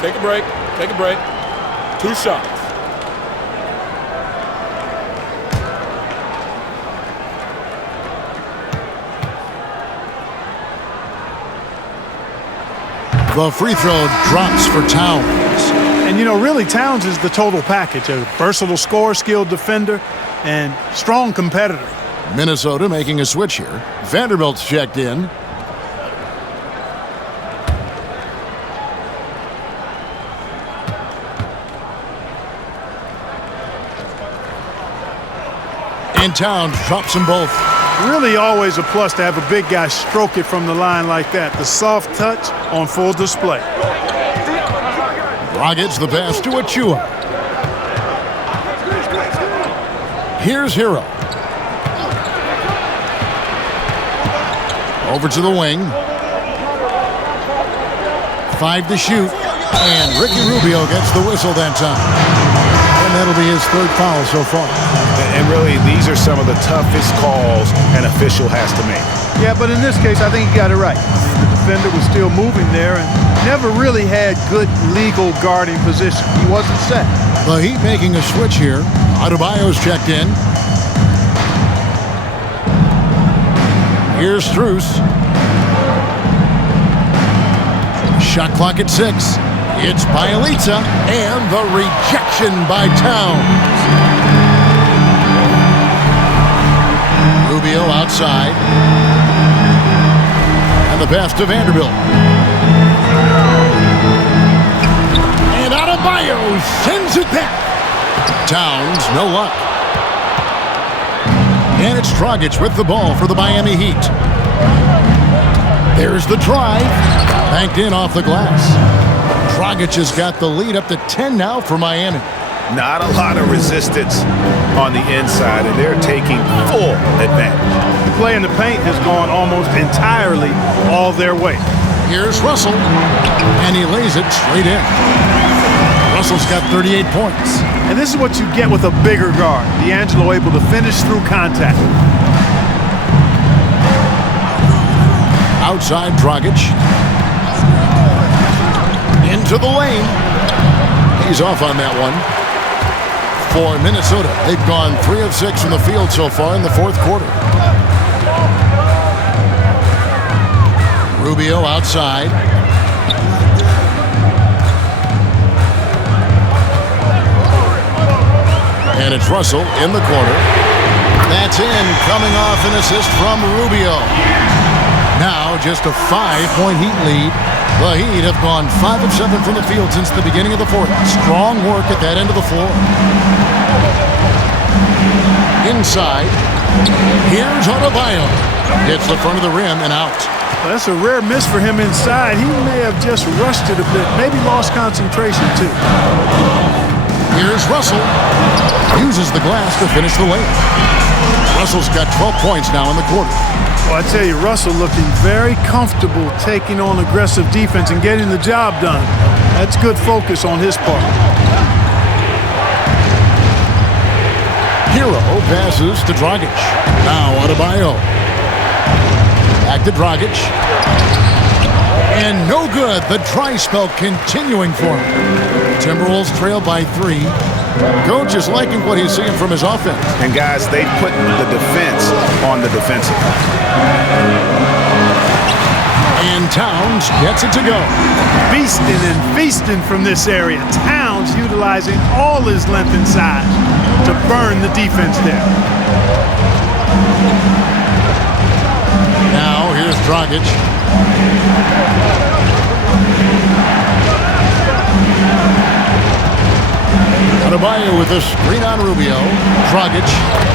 Take a break. Take a break. 2 shots. The free throw drops for Towns. And, you know, really, Towns is the total package. A versatile scorer, skilled defender, and strong competitor. Minnesota making a switch here. Vanderbilt's checked in. And Towns drops them both. Really always a plus to have a big guy stroke it from the line like that. The soft touch on full display. Dragic the pass to Achua. Here's Hero. Over to the wing. 5 to shoot. And Ricky Rubio gets the whistle that time. And that'll be his 3rd foul so far. And really, these are some of the toughest calls an official has to make. Yeah, but in this case, I think he got it right. The defender was still moving there and never really had good legal guarding position. He wasn't set. The Heat making a switch here. Adebayo's checked in. Here's Strus. Shot clock at 6. It's Bielitsa, and the rejection by Towns. Rubio outside. And the pass to Vanderbilt. And Adebayo sends it back. Towns, no luck. And it's Dragic with the ball for the Miami Heat. There's the drive. Banked in off the glass. Dragic has got the lead up to 10 now for Miami. Not a lot of resistance on the inside, and they're taking full advantage. The play in the paint has gone almost entirely all their way. Here's Russell, and he lays it straight in. Russell's got 38 points. And this is what you get with a bigger guard. D'Angelo able to finish through contact. Outside Dragic. Into the lane. He's off on that one. For Minnesota, they've gone 3 of 6 from the field so far in the 4th quarter. Rubio outside. And it's Russell in the corner. That's in, coming off an assist from Rubio. Now just a 5-point Heat lead. The Heat have gone 5 of 7 from the field since the beginning of the 4th. Strong work at that end of the floor. Inside. Here's Adebayo. Hits the front of the rim and out. Well, that's a rare miss for him inside. He may have just rushed it a bit. Maybe lost concentration, too. Here's Russell. Uses the glass to finish the layup. Russell's got 12 points now in the quarter. Well, I tell you, Russell looking very comfortable taking on aggressive defense and getting the job done. That's good focus on his part. Hero passes to Dragic. Now Adebayo. Back to Dragic. And no good. The dry spell continuing for him. Timberwolves trail by 3. Coach is liking what he's seeing from his offense. And guys, they put the defense on the defensive. And Towns gets it to go. Beasting and feasting from this area. Towns utilizing all his length and size to burn the defense there. Now here's Dragic. Adebayo with a screen on Rubio. Dragic,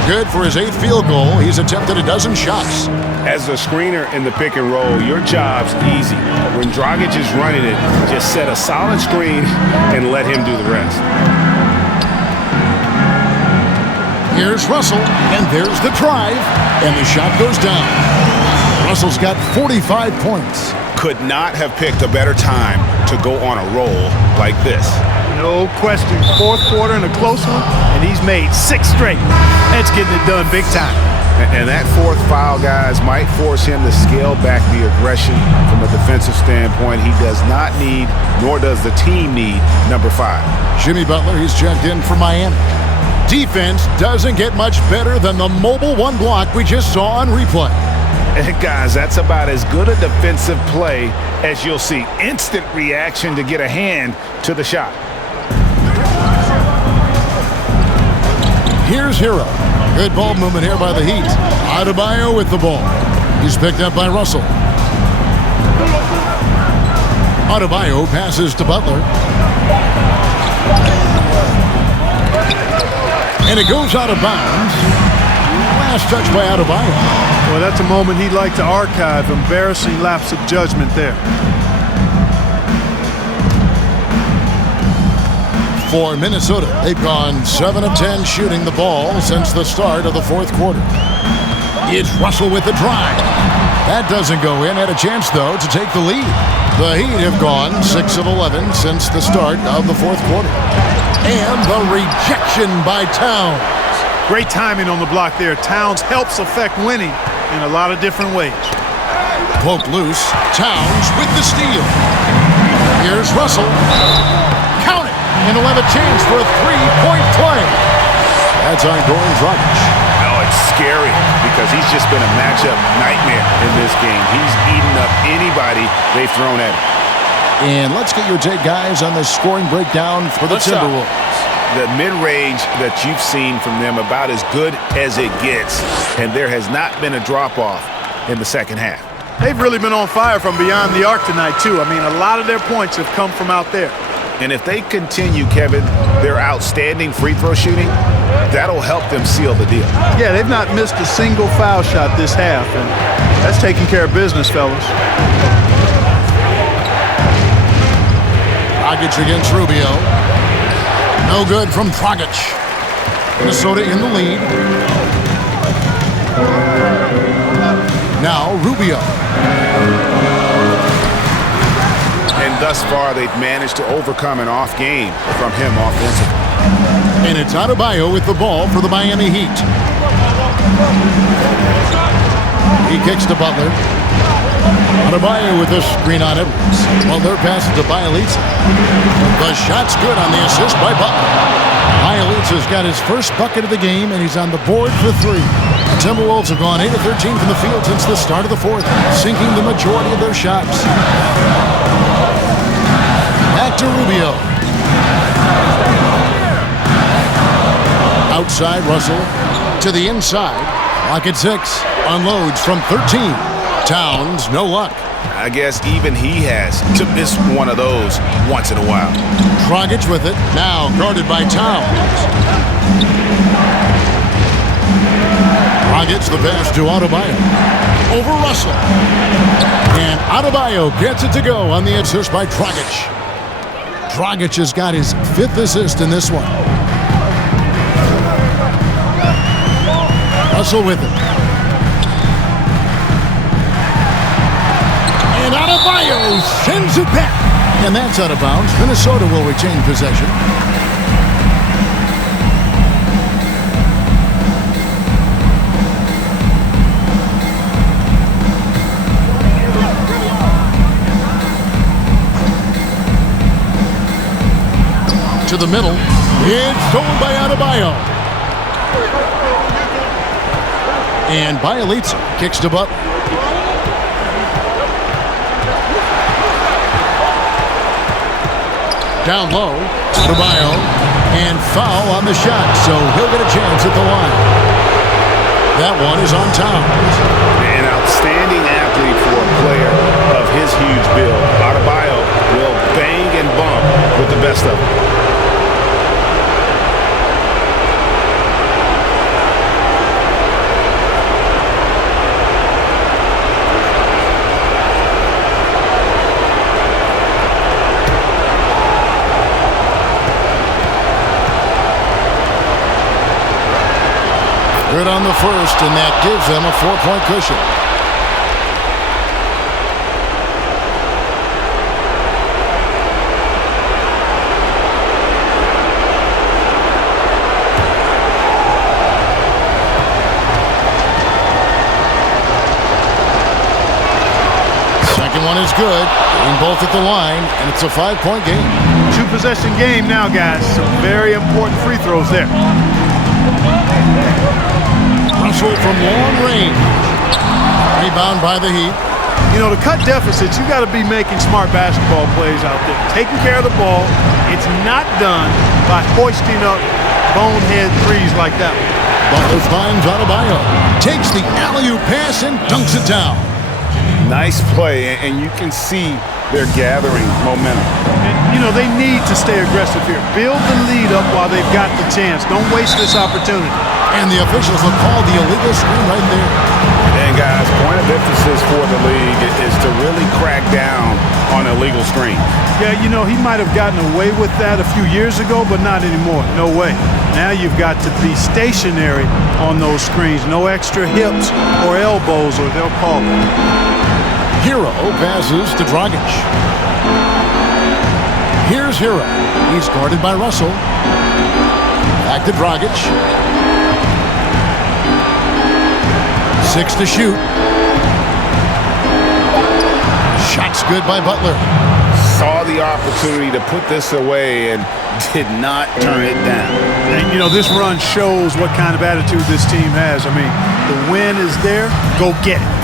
good for his 8th field goal. He's attempted a dozen shots. As a screener in the pick and roll, your job's easy. When Dragic is running it, just set a solid screen and let him do the rest. Here's Russell, and there's the drive, and the shot goes down. Russell's got 45 points. Could not have picked a better time to go on a roll like this. No question. 4th quarter and a close one, and he's made 6 straight. That's getting it done big time. And that 4th foul, guys, might force him to scale back the aggression from a defensive standpoint. He does not need, nor does the team need, number 5. Jimmy Butler, he's checked in for Miami. Defense doesn't get much better than the mobile 1 block we just saw on replay. And guys, that's about as good a defensive play as you'll see. Instant reaction to get a hand to the shot. Here's Hero. Good ball movement here by the Heat. Adebayo with the ball. He's picked up by Russell. Adebayo passes to Butler. And it goes out of bounds. Last touch by Adebayo. Well, that's a moment he'd like to archive. Embarrassing lapse of judgment there. For Minnesota, they've gone 7 of 10 shooting the ball since the start of the 4th quarter. It's Russell with the drive. That doesn't go in. Had a chance, though, to take the lead. The Heat have gone 6 of 11 since the start of the 4th quarter. And the rejection by Towns. Great timing on the block there. Towns helps affect winning in a lot of different ways. Poked loose. Towns with the steal. Here's Russell. Count it. And he'll have a chance for a 3-point play. That's on Goran Dragic. Oh, it's scary because he's just been a matchup nightmare in this game. He's eaten up anybody they've thrown at him. And let's get your take, guys, on the scoring breakdown for the Timberwolves. The mid-range that you've seen from them about as good as it gets, and there has not been a drop-off in the second half. They've really been on fire from beyond the arc tonight, too. I mean, a lot of their points have come from out there. And if they continue, Kevin, their outstanding free throw shooting, that'll help them seal the deal. Yeah, they've not missed a single foul shot this half, and that's taking care of business, fellas. Dragic against Rubio. No good from Dragic. Minnesota in the lead. Now Rubio. And thus far, they've managed to overcome an off game from him offensively. And it's Adebayo with the ball for the Miami Heat. He kicks to Butler. Adebayo with a screen on Edwards. Butler passes to Bielitsa. The shot's good on the assist by Butler. Bielitsa's got his first bucket of the game, and he's on the board for 3. The Timberwolves have gone 8 of 13 from the field since the start of the 4th, sinking the majority of their shots. Back to Rubio. Outside Russell to the inside. Lock at 6. Unloads from 13. Towns, no luck. I guess even he has to miss one of those once in a while. Dragic with it. Now guarded by Towns. Dragic the pass to Adebayo. Over Russell. And Adebayo gets it to go on the assist by Dragic. Dragic has got his 5th assist in this one. Russell with it. Adebayo sends it back. And that's out of bounds. Minnesota will retain possession. To the middle. It's stolen by Adebayo. And Bielitsa kicks to Butler. Down low, Adebayo, and foul on the shot, so he'll get a chance at the line. That one is on Towns. An outstanding athlete for a player of his huge build. Adebayo will bang and bump with the best of them. Good on the first, and that gives them a 4-point cushion. Second one is good, and both at the line, and it's a 5-point game. 2-possession game now, guys. Some very important free throws there. Russell from long range. Rebound by the Heat. You know, to cut deficits, you got to be making smart basketball plays out there. Taking care of the ball. It's not done by hoisting up bonehead threes like that one. Butler finds Adebayo. Takes the alley-oop pass and dunks it down. Nice play, and you can see they're gathering momentum. And, you know, they need to stay aggressive here. Build the lead up while they've got the chance. Don't waste this opportunity. And the officials will call the illegal screen right there. And, guys, point of emphasis for the league is to really crack down on illegal screens. Yeah, you know, he might have gotten away with that a few years ago, but not anymore. No way. Now you've got to be stationary on those screens. No extra hips or elbows, or they'll call it. Hero passes to Dragic. Here's Hero. He's guarded by Russell. Back to Dragic. 6 to shoot. Shot's good by Butler. Saw the opportunity to put this away and did not turn it down. And, you know, this run shows what kind of attitude this team has. I mean, the win is there. Go get it.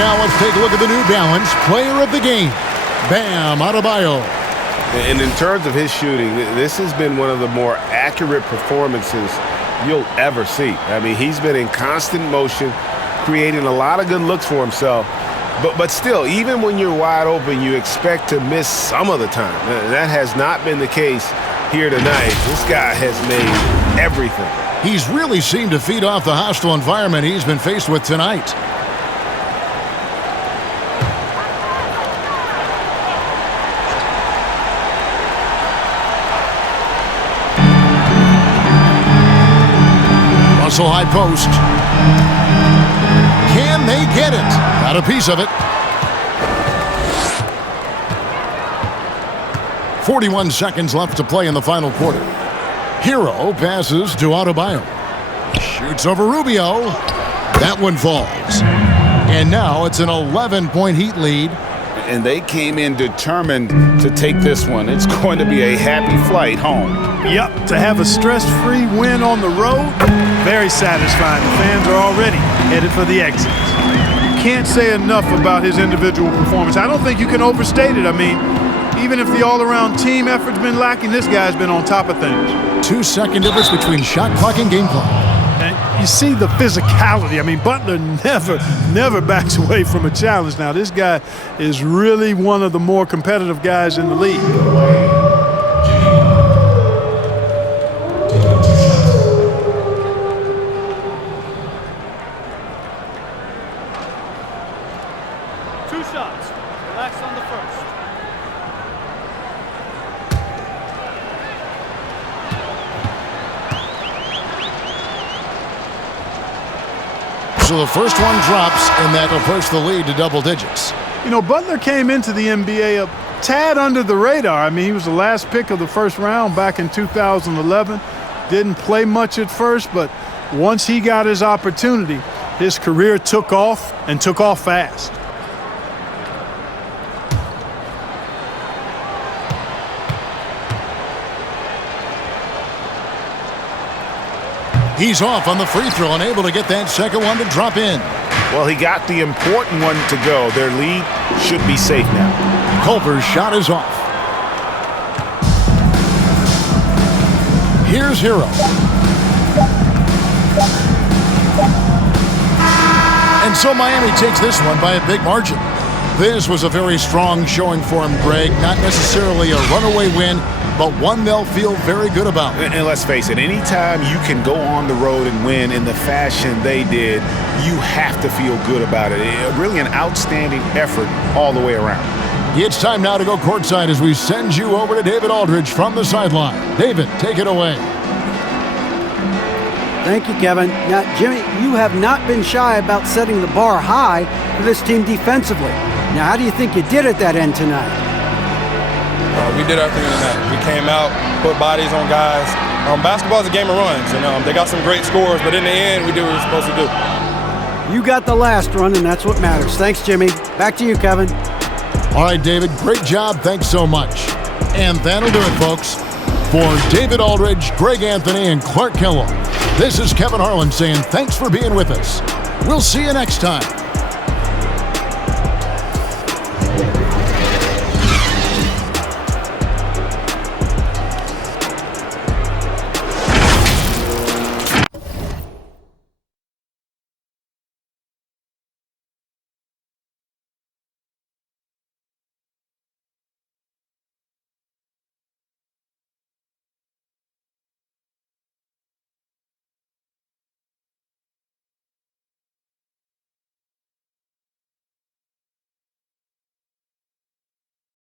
Now let's take a look at the New Balance player of the game, Bam Adebayo. And in terms of his shooting, this has been one of the more accurate performances you'll ever see. I mean, he's been in constant motion, creating a lot of good looks for himself. But still, even when you're wide open, you expect to miss some of the time. That has not been the case here tonight. This guy has made everything. He's really seemed to feed off the hostile environment he's been faced with tonight. Hustle high post. Can they get it? Got a piece of it. 41 seconds left to play in the final quarter. Hero passes to Adebayo. Shoots over Rubio. That one falls. And now it's an 11-point Heat lead. And they came in determined to take this one. It's going to be a happy flight home. Yep, to have a stress-free win on the road, very satisfying. The fans are already headed for the exits. You can't say enough about his individual performance. I don't think you can overstate it. I mean, even if the all-around team effort's been lacking, this guy's been on top of things. 2-second difference between shot clock and game clock. And you see the physicality. I mean, Butler never backs away from a challenge. Now, this guy is really one of the more competitive guys in the league. Two shots. Relax on the first. So the first one drops, and that'll push the lead to double digits. You know, Butler came into the NBA a tad under the radar. I mean, he was the last pick of the first round back in 2011. Didn't play much at first, but once he got his opportunity, his career took off and took off fast. He's off on the free throw and able to get that second one to drop in. Well, he got the important one to go. Their lead should be safe now. Culver's shot is off. Here's Hero. And so Miami takes this one by a big margin. This was a very strong showing for him, Greg. Not necessarily a runaway win, but one they'll feel very good about. And let's face it, anytime you can go on the road and win in the fashion they did, you have to feel good about it. Really an outstanding effort all the way around. It's time now to go courtside as we send you over to David Aldridge from the sideline. David, take it away. Thank you, Kevin. Now, Jimmy, you have not been shy about setting the bar high for this team defensively. Now, how do you think you did at that end tonight? We did our thing tonight. We came out, put bodies on guys. Basketball is a game of runs, and they got some great scores, but in the end, we did what we were supposed to do. You got the last run, and that's what matters. Thanks, Jimmy. Back to you, Kevin. All right, David, great job. Thanks so much. And that'll do it, folks. For David Aldridge, Greg Anthony, and Clark Kellogg, this is Kevin Harlan saying thanks for being with us. We'll see you next time